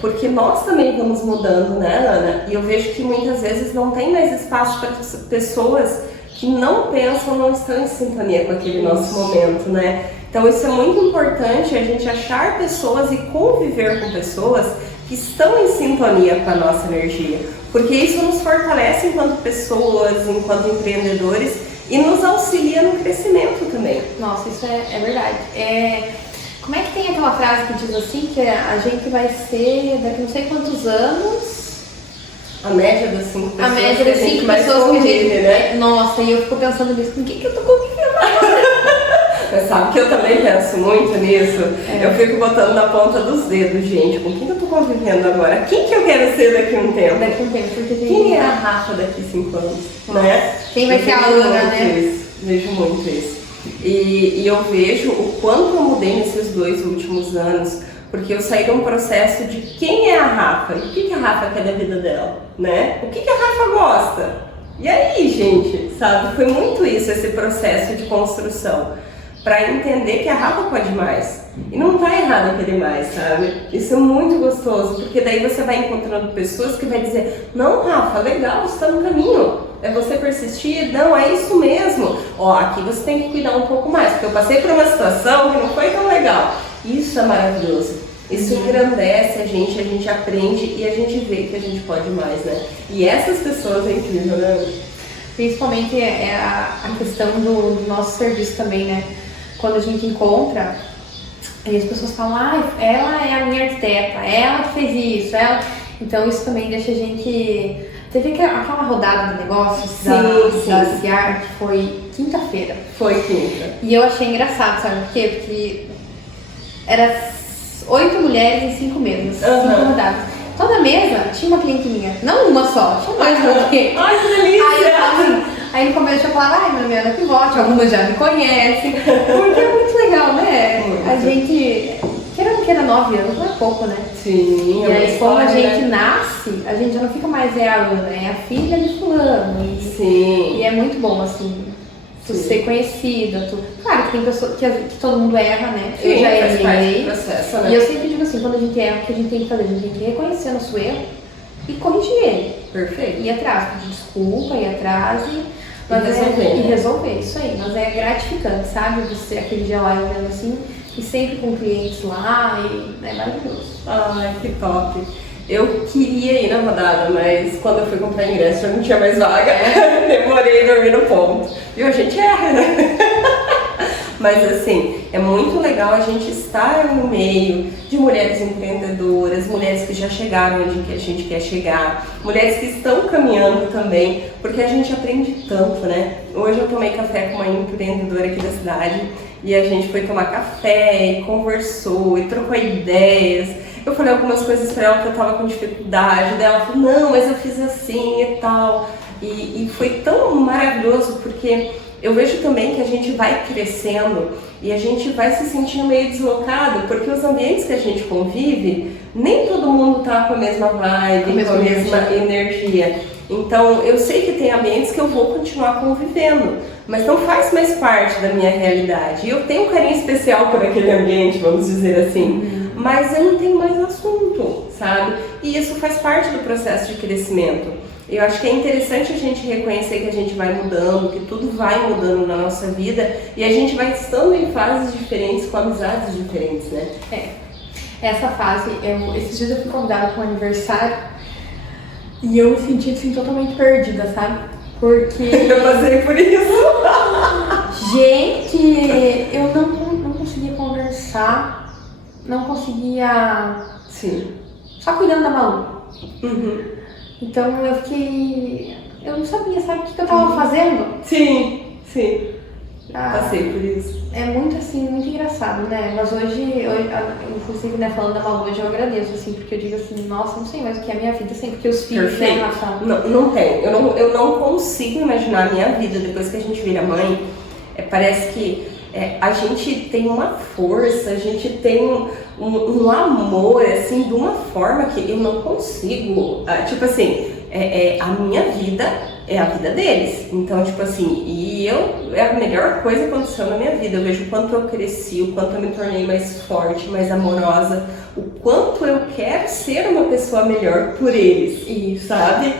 Porque nós também vamos mudando, né, Ana? E eu vejo que muitas vezes não tem mais espaço para pessoas que não pensam, não estão em sintonia com aquele nosso momento, né? Então isso é muito importante, a gente achar pessoas e conviver com pessoas que estão em sintonia com a nossa energia. Porque isso nos fortalece enquanto pessoas, enquanto empreendedores e nos auxilia no crescimento também. Nossa, isso é verdade. Como é que tem aquela frase que diz assim, que a gente vai ser daqui não sei quantos anos... A média das 5 pessoas. A média das 5 pessoas que a gente... né? Nossa, e eu fico pensando nisso, com quem que eu tô convivendo agora? Mas sabe que eu também penso muito nisso? Eu fico botando na ponta dos dedos, gente, com quem eu tô convivendo agora? Quem que eu quero ser daqui a um tempo? Daqui a um tempo, porque Quem é a Rafa daqui a 5 anos? Né? Quem vai ser a Ana, né? Vejo muito isso. E eu vejo o quanto eu mudei nesses 2 últimos anos, porque eu saí de um processo de quem é a Rafa e o que a Rafa quer da vida dela, né? O que a Rafa gosta? E aí, gente, sabe? Foi muito isso, esse processo de construção, para entender que a Rafa pode mais. E não tá errado querer mais, sabe? Isso é muito gostoso, porque daí você vai encontrando pessoas que vai dizer, não, Rafa, legal, você tá no caminho. É você persistir? Não, é isso mesmo. Ó, aqui você tem que cuidar um pouco mais, porque eu passei por uma situação que não foi tão legal. Isso é maravilhoso. Isso engrandece a gente aprende e a gente vê que a gente pode mais, né? E essas pessoas é incrível, né? Principalmente a questão do nosso serviço também, né? Quando a gente encontra, aí as pessoas falam, ela é a minha arquiteta, ela que fez isso, ela... Então isso também deixa a gente... Teve aquela rodada de negócios da CIAR, que foi quinta-feira. Foi quinta. E eu achei engraçado, sabe por quê? Porque era 8 mulheres em 5 mesas, 5 rodadas. Toda mesa tinha uma cliente minha, não uma só, tinha mais uma cliente. Ai, que delícia! Aí no começo eu falava, meu nome é Ana Pivote, algumas já me conhecem, porque é muito legal, né? A gente, queira 9 anos, não é pouco, né? Sim. E aí quando a gente nasce, a gente já não fica mais a Ana, é a filha de fulano. Sim. E é muito bom, assim, tu ser conhecida. Claro que tem pessoas que todo mundo erra, né? Sim, eu já faz parte do errei. processo, né? E eu sempre digo assim, quando a gente erra, o que a gente tem que fazer? A gente tem que reconhecer nosso erro e corrigir ele. Perfeito. Ir atrás, pedir desculpa, ir atrás e resolver, isso aí. Mas é gratificante, sabe? Você, aquele dia lá, eu vendo assim, e sempre com clientes lá, e é maravilhoso. Ai, que top. Eu queria ir na rodada, mas quando eu fui comprar ingresso já não tinha mais vaga. Demorei a dormir no ponto. E a gente erra, né? Mas assim, é muito legal a gente estar no meio de mulheres empreendedoras, mulheres que já chegaram onde a gente quer chegar, mulheres que estão caminhando também, porque a gente aprende tanto, né? Hoje eu tomei café com uma empreendedora aqui da cidade e a gente foi tomar café e conversou e trocou ideias. Eu falei algumas coisas pra ela que eu tava com dificuldade, daí ela falou, não, mas eu fiz assim e tal. E foi tão maravilhoso porque eu vejo também que a gente vai crescendo e a gente vai se sentindo meio deslocado, porque os ambientes que a gente convive, nem todo mundo tá com a mesma vibe, com a mesma energia. Então, eu sei que tem ambientes que eu vou continuar convivendo, mas não faz mais parte da minha realidade. E eu tenho um carinho especial por aquele ambiente, vamos dizer assim, mas eu não tenho mais assunto, sabe? E isso faz parte do processo de crescimento. Eu acho que é interessante a gente reconhecer que a gente vai mudando, que tudo vai mudando na nossa vida e a gente vai estando em fases diferentes, com amizades diferentes, né? Essa fase, esses dias eu fui convidada para um aniversário e eu me senti assim totalmente perdida, sabe? Porque... eu passei por isso! Gente, eu não conseguia conversar, não conseguia... Sim. Só cuidando da Malu. Uhum. Então eu fiquei... Eu não sabia, sabe o que eu tava fazendo? Sim, sim. Passei por isso. É muito assim, muito engraçado, né? Mas hoje inclusive, né, falando da Malu, hoje eu agradeço, assim, porque eu digo assim, nossa, não sei mais o que é a minha vida, assim, porque os filhos, né, Rafa? Não tem. Eu não consigo imaginar a minha vida depois que a gente vira mãe. Parece que a gente tem uma força, a gente tem um amor, assim, de uma forma que eu não consigo. Tipo assim, a minha vida é a vida deles. Então, tipo assim, é a melhor coisa que aconteceu na minha vida. Eu vejo o quanto eu cresci, o quanto eu me tornei mais forte, mais amorosa, o quanto eu quero ser uma pessoa melhor por eles, sabe?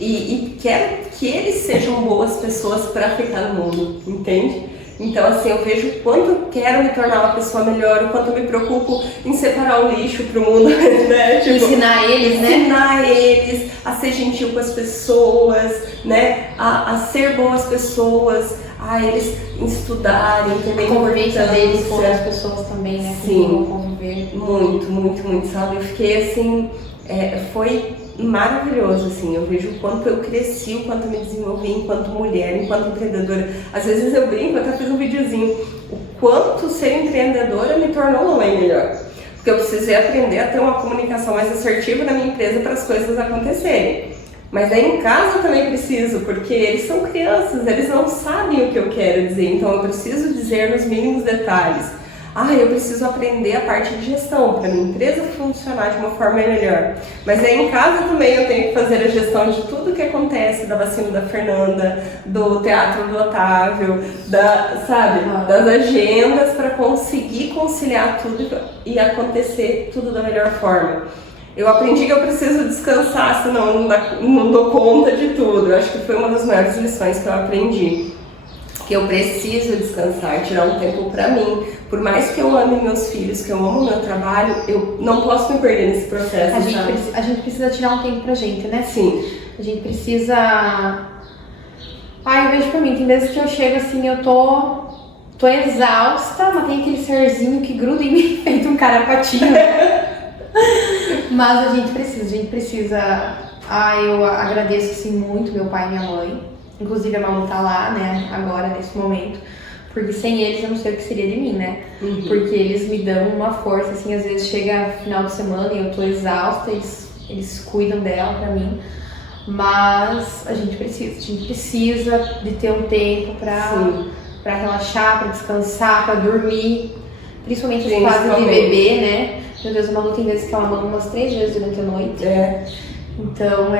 E quero que eles sejam boas pessoas pra ficar no mundo, entende? Então, assim, eu vejo o quanto eu quero me tornar uma pessoa melhor, o quanto eu me preocupo em separar o lixo pro mundo, né? Tipo, ensinar eles, né? Ensinar eles a ser gentil com as pessoas, né? A ser boas pessoas, a eles estudarem, entender a convivência deles com as pessoas também, né? Sim, conviver. muito, muito, muito, sabe? Eu fiquei assim, foi maravilhoso, assim, eu vejo o quanto eu cresci, o quanto eu me desenvolvi enquanto mulher, enquanto empreendedora. Às vezes eu brinco, até fiz um videozinho, o quanto ser empreendedora me tornou uma mãe melhor. Porque eu precisei aprender a ter uma comunicação mais assertiva na minha empresa para as coisas acontecerem. Mas aí em casa eu também preciso, porque eles são crianças, eles não sabem o que eu quero dizer, então eu preciso dizer nos mínimos detalhes. Eu preciso aprender a parte de gestão, para a minha empresa funcionar de uma forma melhor. Mas aí em casa também eu tenho que fazer a gestão de tudo que acontece, da vacina da Fernanda, do teatro do Otávio, das agendas, para conseguir conciliar tudo e acontecer tudo da melhor forma. Eu aprendi que eu preciso descansar, senão não dou conta de tudo. Eu acho que foi uma das maiores lições que eu aprendi. Que eu preciso descansar, tirar um tempo pra mim. Por mais que eu ame meus filhos, que eu amo meu trabalho, eu não posso me perder nesse processo, a gente precisa tirar um tempo pra gente, né? Sim. A gente precisa... eu vejo pra mim, tem vezes que eu chego assim, eu tô exausta, mas tem aquele serzinho que gruda em mim, feito um carapatinho. Mas a gente precisa... eu agradeço assim muito meu pai e minha mãe. Inclusive a Malu tá lá, né, agora, nesse momento, porque sem eles eu não sei o que seria de mim, né? Uhum. Porque eles me dão uma força, assim, às vezes chega final de semana e eu tô exausta, eles cuidam dela pra mim, mas a gente precisa de ter um tempo pra relaxar, pra descansar, pra dormir, principalmente em fase de bebê, né? Meu Deus, a Malu tem vezes que ela mama umas 3 vezes durante a noite. Então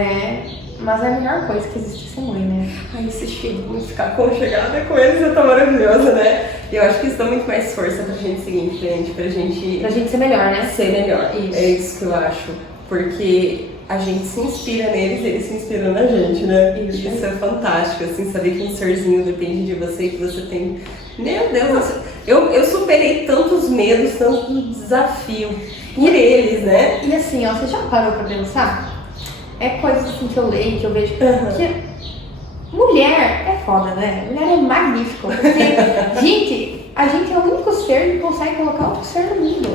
mas é a melhor coisa que existe ser mãe, né? Esses filhinhos, ficar aconchegada com eles tá maravilhoso, né? E eu acho que isso dá muito mais força pra gente seguir em frente, pra gente ser melhor, né? Ser melhor. Isso. É isso que eu acho. Porque a gente se inspira neles e eles se inspiram na gente, né? Isso. Isso é fantástico, assim, saber que um serzinho depende de você e que você tem... Meu Deus, eu superei tantos medos, tanto desafio por eles, né? E assim, ó, você já parou pra pensar? É coisa assim que eu leio, que eu vejo, que mulher é foda, né? Mulher é magnífico, porque, gente, a gente é o único ser que consegue colocar outro ser no mundo.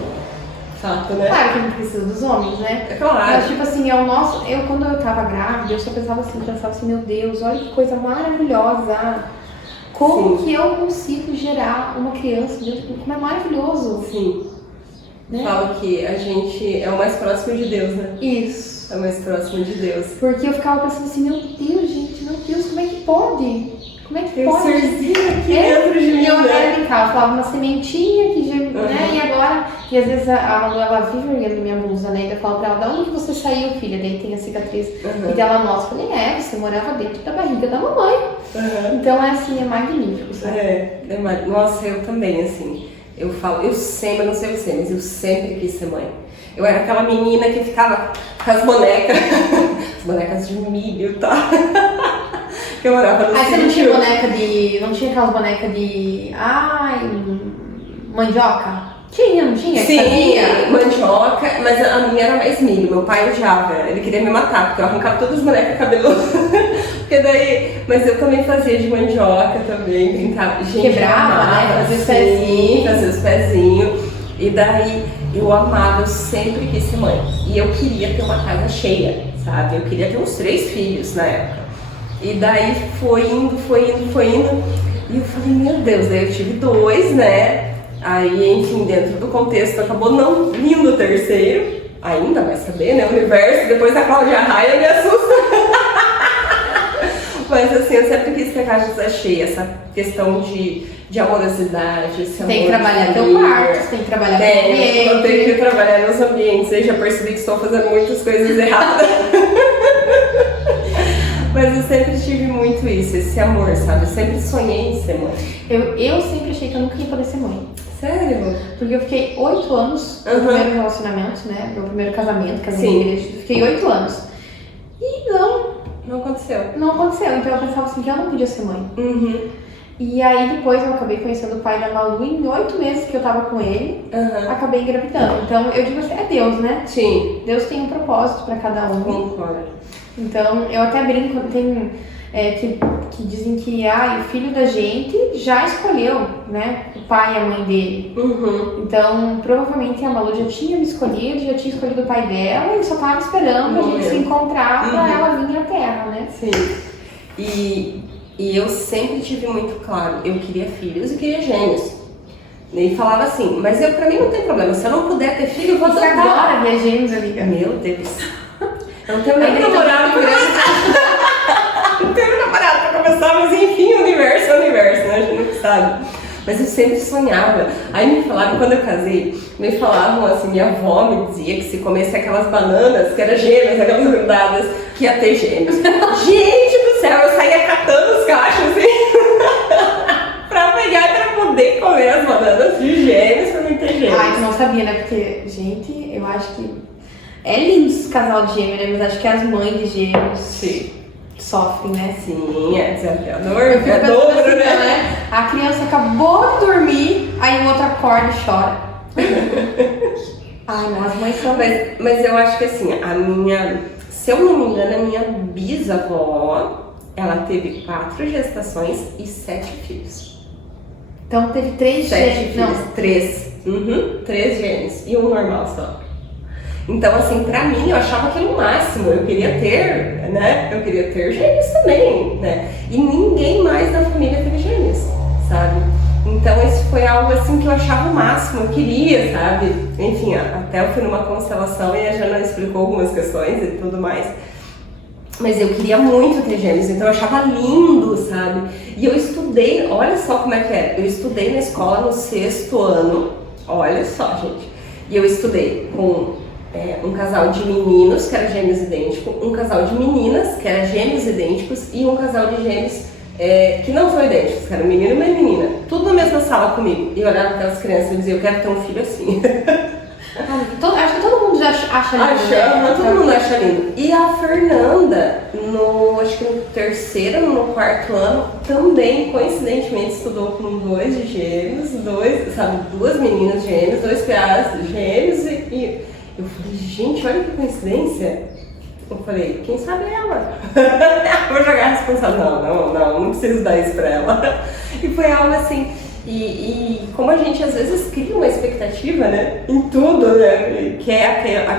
Fato, né? Claro que a gente precisa dos homens, né? É claro. Mas, tipo assim, é o nosso... Quando eu tava grávida, eu só pensava assim, meu Deus, olha que coisa maravilhosa. Como Sim. que eu consigo gerar uma criança dentro de mim? Como é maravilhoso. Sim. Né? Falo que a gente é o mais próximo de Deus, né? Isso. É o mais próximo de Deus. Porque eu ficava pensando assim, meu Deus, gente, meu Deus, como é que pode? Como é que Tem um pode? serzinho aqui dentro de mim, E eu né? até brincava, falava uma sementinha que né? E agora, e às vezes a Malu, ela vive olhando minha blusa, né? E eu falo pra ela, da onde que você saiu, filha? Daí tem a cicatriz. E dela mostra, eu falei, você morava dentro da barriga da mamãe. Então é assim, é magnífico, sabe? Nossa, eu também, assim. Eu falo, eu sempre, não sei você, mas eu sempre quis ser mãe. Eu era aquela menina que ficava com as bonecas, as bonecas de milho, tá? Que eu morava no Aí você não sítio. tinha boneca de. Não tinha aquelas bonecas de. Ai. Mandioca? Tinha, não tinha? Sim, Fazia? mandioca, mas a minha era mais milho. Meu pai odiava, ele queria me matar, porque eu arrancava todas as bonecas cabeludas. Porque daí, mas eu também fazia de mandioca também, brincava. Gente, Quebrava, eu amava, né? Fazia os sim, pezinhos. fazia os pezinhos. E daí eu amava, eu sempre quis ser mãe. E eu queria ter uma casa cheia, sabe? Eu queria ter uns 3 filhos na época. E daí foi indo. E eu falei, meu Deus, daí eu tive 2, né? Aí, enfim, dentro do contexto, acabou não vindo o terceiro. Ainda vai saber, né? O universo, depois da Cláudia Raia, me assusta. Mas assim, eu sempre quis ter casa cheia, essa questão de amorosidade, esse amor. Tem que trabalhar de teu família. quarto, tem que trabalhar teu ambiente. Eu tenho que trabalhar nos ambientes. Eu já percebi que estou fazendo muitas coisas erradas. Mas eu sempre tive muito isso, esse amor, sabe? Eu sempre sonhei em ser mãe. Eu sempre achei que eu nunca ia poder ser mãe. Sério? Porque eu fiquei 8 anos no primeiro relacionamento, né? Meu primeiro casamento, casei na igreja. Fiquei 8 anos. E Não aconteceu. não aconteceu. Então eu pensava assim que eu não podia ser mãe. E aí depois eu acabei conhecendo o pai da Malu em 8 meses que eu tava com ele, acabei engravidando. Então eu digo assim, é Deus, né? Sim. Deus tem um propósito pra cada um. Concordo. Então eu até brinco, tem que dizem que o filho da gente já escolheu, né? O pai e a mãe dele. Então provavelmente a Malu já tinha me escolhido, já tinha escolhido o pai dela e só tava esperando a gente se encontrar pra ela vir à Terra, né? Sim. E eu sempre tive muito claro, eu queria filhos e queria gêmeos. E falava assim, mas pra mim não tem problema, se eu não puder ter filho, eu vou Você adotar. adora ver gêmeos, amiga. Meu Deus. Eu não tenho nem namorado pra começar. Não tenho namorado pra começar, mas enfim, o universo é o universo, né? A gente não sabe. Mas eu sempre sonhava. Aí me falaram, quando eu casei, me falavam assim, minha avó me dizia que se comesse aquelas bananas, que eram gêmeas, aquelas grudadas, que ia ter gêmeos. Gente do céu, eu saía catando os cachos assim, pra pegar e pra poder comer as bananas de gêmeos, pra não ter gêmeos. Ai, tu não sabia, né? Porque, gente, eu acho que é lindo esse casal de gêmeos, né? Mas acho que as mães de gêmeos sofrem, né? Sim, é desafiador, Eu fico é pensando dobro, assim, né? A criança acabou de dormir, aí o outro acorda e chora. Ai, não, as mães são... Mas eu acho que assim, se eu não me engano, a minha bisavó, ela teve 4 gestações e 7 filhos. Então teve 3 7 gêmeos. filhos, Não, 3. 3 gêmeos e um normal só. Então, assim, pra mim, eu achava aquilo o máximo. Eu queria ter, né? Eu queria ter gêmeos também, né? E ninguém mais da família teve gêmeos, sabe? Então, isso foi algo, assim, que eu achava o máximo. Eu queria, sabe? Enfim, até eu fui numa constelação e a Jana explicou algumas questões e tudo mais. Mas eu queria muito ter gêmeos, então eu achava lindo, sabe? E eu estudei, olha só como é que é. Eu estudei na escola no 6º ano, olha só, gente. E eu estudei com um casal de meninos, que era gêmeos idênticos, um casal de meninas, que era gêmeos idênticos, e um casal de gêmeos que não são idênticos, que era um menino e uma menina. Tudo na mesma sala comigo. E eu olhava aquelas crianças e dizia, eu quero ter um filho assim. acho que todo mundo já acha lindo, né? Todo mundo acha lindo. E a Fernanda, acho que no terceiro, no quarto ano, também, coincidentemente, estudou com 2 de gêmeos, 2 meninas gêmeas, 2 piadas gêmeos, e eu falei, gente, olha que coincidência. Eu falei, quem sabe ela? Vou jogar a responsabilidade. Não preciso dar isso pra ela. E foi algo assim. E como a gente às vezes cria uma expectativa, né, em tudo, né,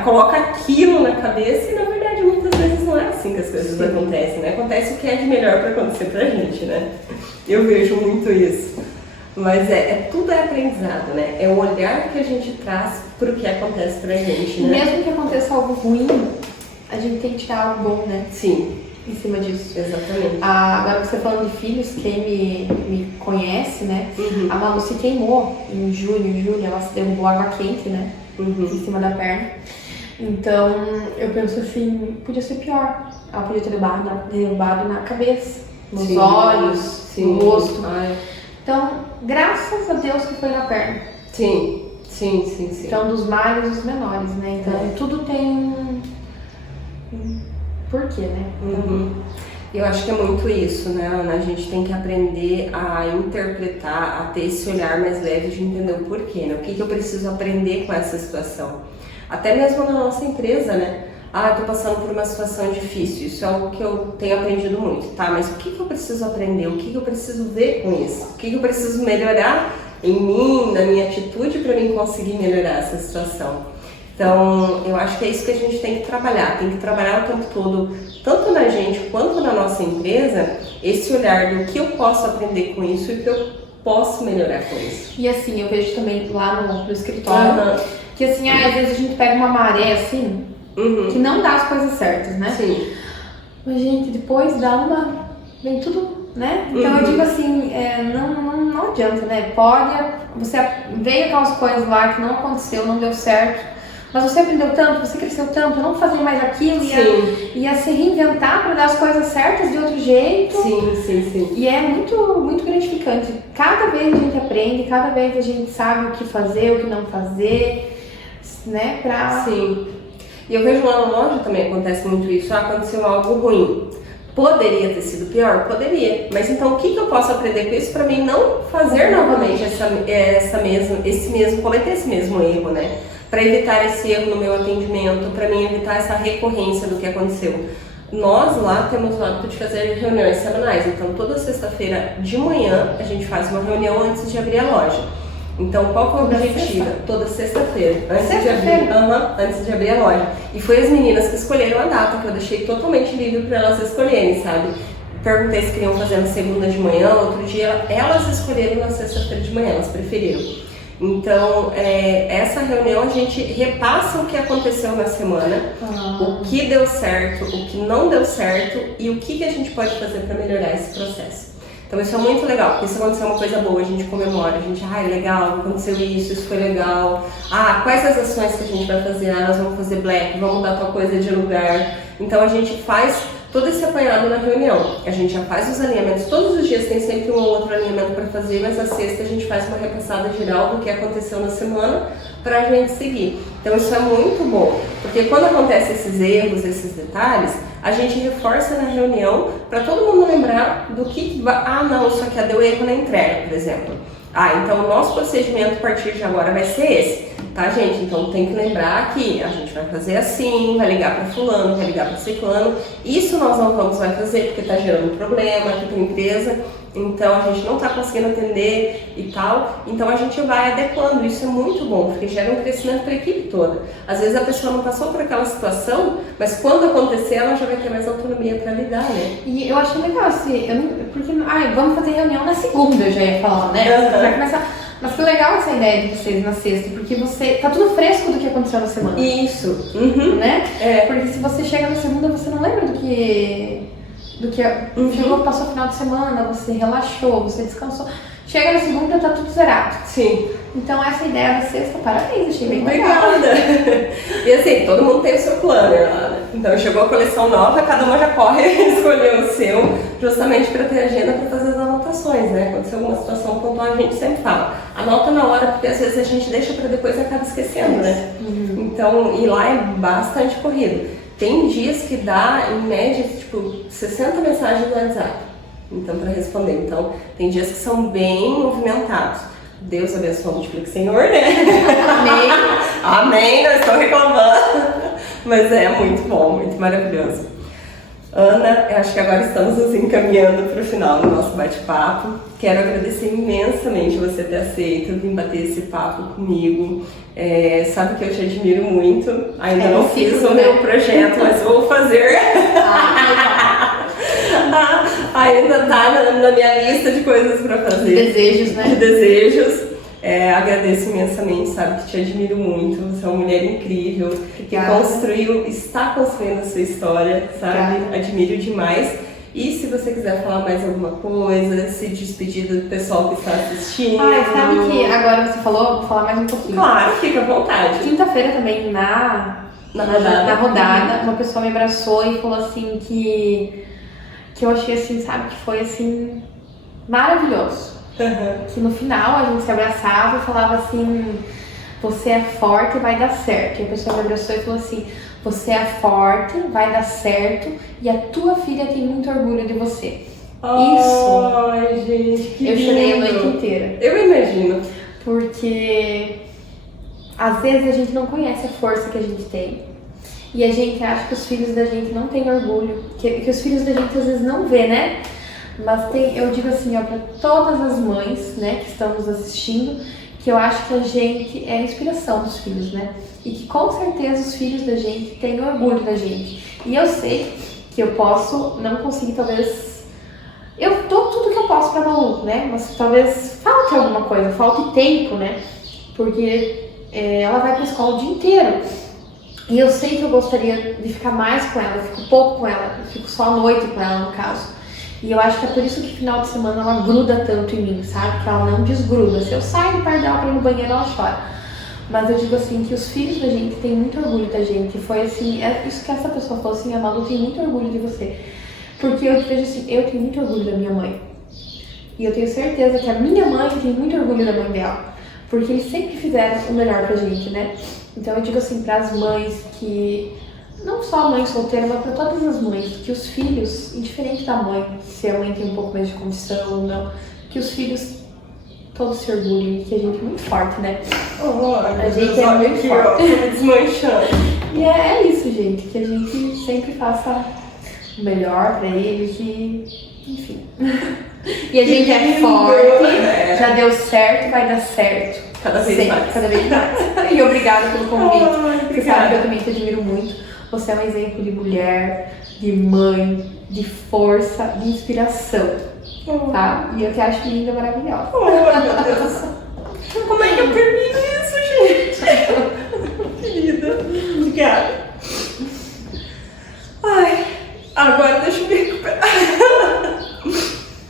coloca aquilo na cabeça e na verdade muitas vezes não é assim que as coisas acontecem, né, acontece o que é de melhor para acontecer pra gente, né, eu vejo muito isso, mas tudo é aprendizado, né, é o olhar que a gente traz pro que acontece pra gente, né. Mesmo que aconteça algo ruim, a gente tem que tirar algo bom, né. Sim. Em cima disso. Exatamente. Agora você falando de filhos, quem me conhece, né? A Malu se queimou em julho, ela se derrubou água quente, né? Em cima da perna. Então eu penso assim, podia ser pior. Ela podia ter derrubado na cabeça, nos olhos, no rosto. Então, graças a Deus que foi na perna. Sim. Então, dos males os menores, né? Então tudo tem um porquê, né? Eu acho que é muito isso, né, Ana? A gente tem que aprender a interpretar, a ter esse olhar mais leve de entender o porquê, né? O que eu preciso aprender com essa situação. Até mesmo na nossa empresa, né? Eu tô passando por uma situação difícil, isso é algo que eu tenho aprendido muito, tá? Mas o que eu preciso aprender? O que eu preciso ver com isso? O que eu preciso melhorar em mim, na minha atitude para mim conseguir melhorar essa situação? Então, eu acho que é isso que a gente tem que trabalhar o tempo todo, tanto na gente quanto na nossa empresa, esse olhar do que eu posso aprender com isso e o que eu posso melhorar com isso. E assim, eu vejo também lá no escritório, que assim, às vezes a gente pega uma maré assim, que não dá as coisas certas, né? Sim. Mas, gente, depois vem tudo, né? Então eu digo assim, não adianta, né? Você veio aquelas coisas lá que não aconteceu, não deu certo. Mas você aprendeu tanto, você cresceu tanto, não fazer mais aquilo, ia se reinventar para dar as coisas certas de outro jeito. Sim. E é muito, muito gratificante. Cada vez a gente aprende, cada vez a gente sabe o que fazer, o que não fazer, né? Sim. E eu vejo lá na loja também acontece muito isso. Aconteceu algo ruim. Poderia ter sido pior? Poderia. Mas então o que eu posso aprender com isso para mim não fazer novamente cometer esse mesmo erro, né? Para evitar esse erro no meu atendimento, para mim evitar essa recorrência do que aconteceu. Nós lá temos o hábito de fazer reuniões semanais, então toda sexta-feira de manhã a gente faz uma reunião antes de abrir a loja. Então qual que é o objetivo? Toda sexta-feira, antes de abrir a loja. E foi as meninas que escolheram a data, que eu deixei totalmente livre para elas escolherem, sabe? Perguntei se queriam fazer na segunda de manhã, outro dia elas escolheram na sexta-feira de manhã, elas preferiram. Então, essa reunião a gente repassa o que aconteceu na semana, o que deu certo, o que não deu certo e o que a gente pode fazer para melhorar esse processo. Então isso é muito legal, porque se acontecer uma coisa boa, a gente comemora, a gente, legal, aconteceu isso foi legal. Quais as ações que a gente vai fazer? Nós vamos fazer black, vamos mudar tal coisa de lugar. Então a gente faz todo esse apanhado na reunião. A gente já faz os alinhamentos, todos os dias tem sempre um ou outro alinhamento para fazer, mas na sexta a gente faz uma repassada geral do que aconteceu na semana para a gente seguir. Então isso é muito bom, porque quando acontecem esses erros, esses detalhes, a gente reforça na reunião para todo mundo lembrar do que não, isso aqui deu erro na entrega, por exemplo. Então o nosso procedimento a partir de agora vai ser esse. Tá, gente? Então tem que lembrar que a gente vai fazer assim, vai ligar para fulano, vai ligar para ciclano. Isso nós não vai fazer porque tá gerando problema aqui para a empresa. Então a gente não tá conseguindo atender e tal. Então a gente vai adequando. Isso é muito bom, porque gera um crescimento para a equipe toda. Às vezes a pessoa não passou por aquela situação, mas quando acontecer ela já vai ter mais autonomia para lidar, né? E eu acho legal assim, porque vamos fazer reunião na segunda, eu já ia falar, né? Vai começar. Mas que legal essa ideia de vocês na sexta, porque tá tudo fresco do que aconteceu na semana. Isso. Né? Porque se você chega na segunda, você não lembra do que chegou, passou o final de semana, você relaxou, você descansou. Chega na segunda, tá tudo zerado. Sim. Então essa ideia da sexta, parabéns, achei bem legal. Obrigada. E assim, todo mundo tem o seu planner lá, né? Então chegou a coleção nova, cada uma já corre escolher o seu, justamente para ter agenda para fazer as anotações, né? Aconteceu alguma situação pontual, a gente sempre fala, anota na hora, porque às vezes a gente deixa para depois e acaba esquecendo, né? Então, e lá é bastante corrido. Tem dias que dá, em média, tipo, 60 mensagens no WhatsApp, então, para responder. Então, tem dias que são bem movimentados. Deus abençoe, multiplique, Senhor, né? Amém. Amém, não estou reclamando. Mas é muito bom, muito maravilhoso. Ana, eu acho que agora estamos nos encaminhando para o final do nosso bate-papo. Quero agradecer imensamente você ter aceito vir bater esse papo comigo. Sabe que eu te admiro muito. Ainda não fiz o meu projeto, mas vou fazer. Ainda tá na minha lista de coisas para fazer. Desejos, né? De desejos. Agradeço imensamente, sabe que te admiro muito. Você é uma mulher incrível. Obrigada. Que está construindo a sua história, sabe? Obrigada. Admiro demais. E se você quiser falar mais alguma coisa, se despedir do pessoal que está assistindo. Sabe que agora você falou, vou falar mais um pouquinho. Claro, fica à vontade. Quinta-feira também, na rodada, uma pessoa me abraçou e falou assim que eu achei assim, sabe, que foi assim, maravilhoso. Que no final a gente se abraçava e falava assim, você é forte e vai dar certo. E a pessoa me abraçou e falou assim, você é forte, vai dar certo e a tua filha tem muito orgulho de você. Ai, gente, que eu chorei a lindo. noite inteira. Eu imagino. Porque às vezes a gente não conhece a força que a gente tem. E a gente acha que os filhos da gente não têm orgulho. Que os filhos da gente às vezes não vê, né? Mas eu digo assim, ó, para todas as mães, né, que estão nos assistindo, que eu acho que a gente é a inspiração dos filhos, né? E que com certeza os filhos da gente têm orgulho da gente. E eu sei que eu posso, não conseguir talvez... Eu dou tudo que eu posso pra Malu, né? Mas talvez falte alguma coisa, falte tempo, né? Porque ela vai pra escola o dia inteiro. E eu sei que eu gostaria de ficar mais com ela, eu fico pouco com ela, eu fico só à noite com ela, no caso. E eu acho que é por isso que final de semana ela gruda tanto em mim, sabe? Que ela não desgruda. Se eu saio do par dela pra ir no banheiro, ela chora. Mas eu digo assim, que os filhos da gente têm muito orgulho da gente. Foi assim, é isso que essa pessoa falou assim, a Malu tem muito orgulho de você. Porque eu vejo assim, eu tenho muito orgulho da minha mãe. E eu tenho certeza que a minha mãe tem muito orgulho da mãe dela. Porque eles sempre fizeram o melhor pra gente, né? Então eu digo assim, pras mães que... Não só a mãe solteira, mas para todas as mães, que os filhos, indiferente da mãe, se a mãe tem um pouco mais de condição ou não, que os filhos todos se orgulhem, que a gente é muito forte, né? A gente é muito forte. Desmanchando. E é isso, gente, que a gente sempre faça o melhor pra eles e, enfim. E a gente é forte, já deu certo, vai dar certo. Cada vez mais. Cada vez mais. E obrigada pelo convite. Você sabe que eu também te admiro muito. Você é um exemplo de mulher, de mãe, de força, de inspiração, tá? E eu te acho linda, maravilhosa. Oh, meu Deus. Como é que eu termino isso, gente? Querida, obrigada. Ai, agora deixa eu me recuperar.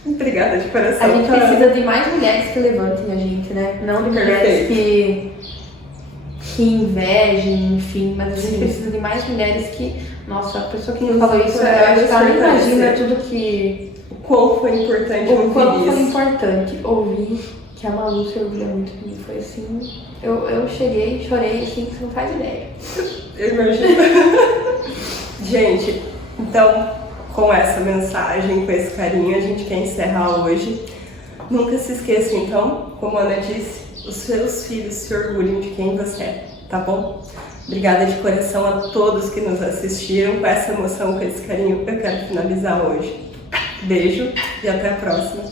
Obrigada de coração. A gente precisa de mais mulheres que levantem a gente, né? Não de mulheres que invejem, enfim, mas a gente precisa de mais mulheres que... Nossa, a pessoa que me falou isso, eu acho que ela nem imagina tudo que... O quão foi importante ouvir isso. O quão foi importante ouvir que a Malu se orgulha muito de mim. Foi assim... Eu cheguei, chorei, assim, que você não faz ideia. Eu imagino. Gente, então, com essa mensagem, com esse carinho, a gente quer encerrar hoje. Nunca se esqueça, então, como a Ana disse, os seus filhos se orgulhem de quem você é, tá bom? Obrigada de coração a todos que nos assistiram. Com essa emoção, com esse carinho, eu quero finalizar hoje. Beijo e até a próxima.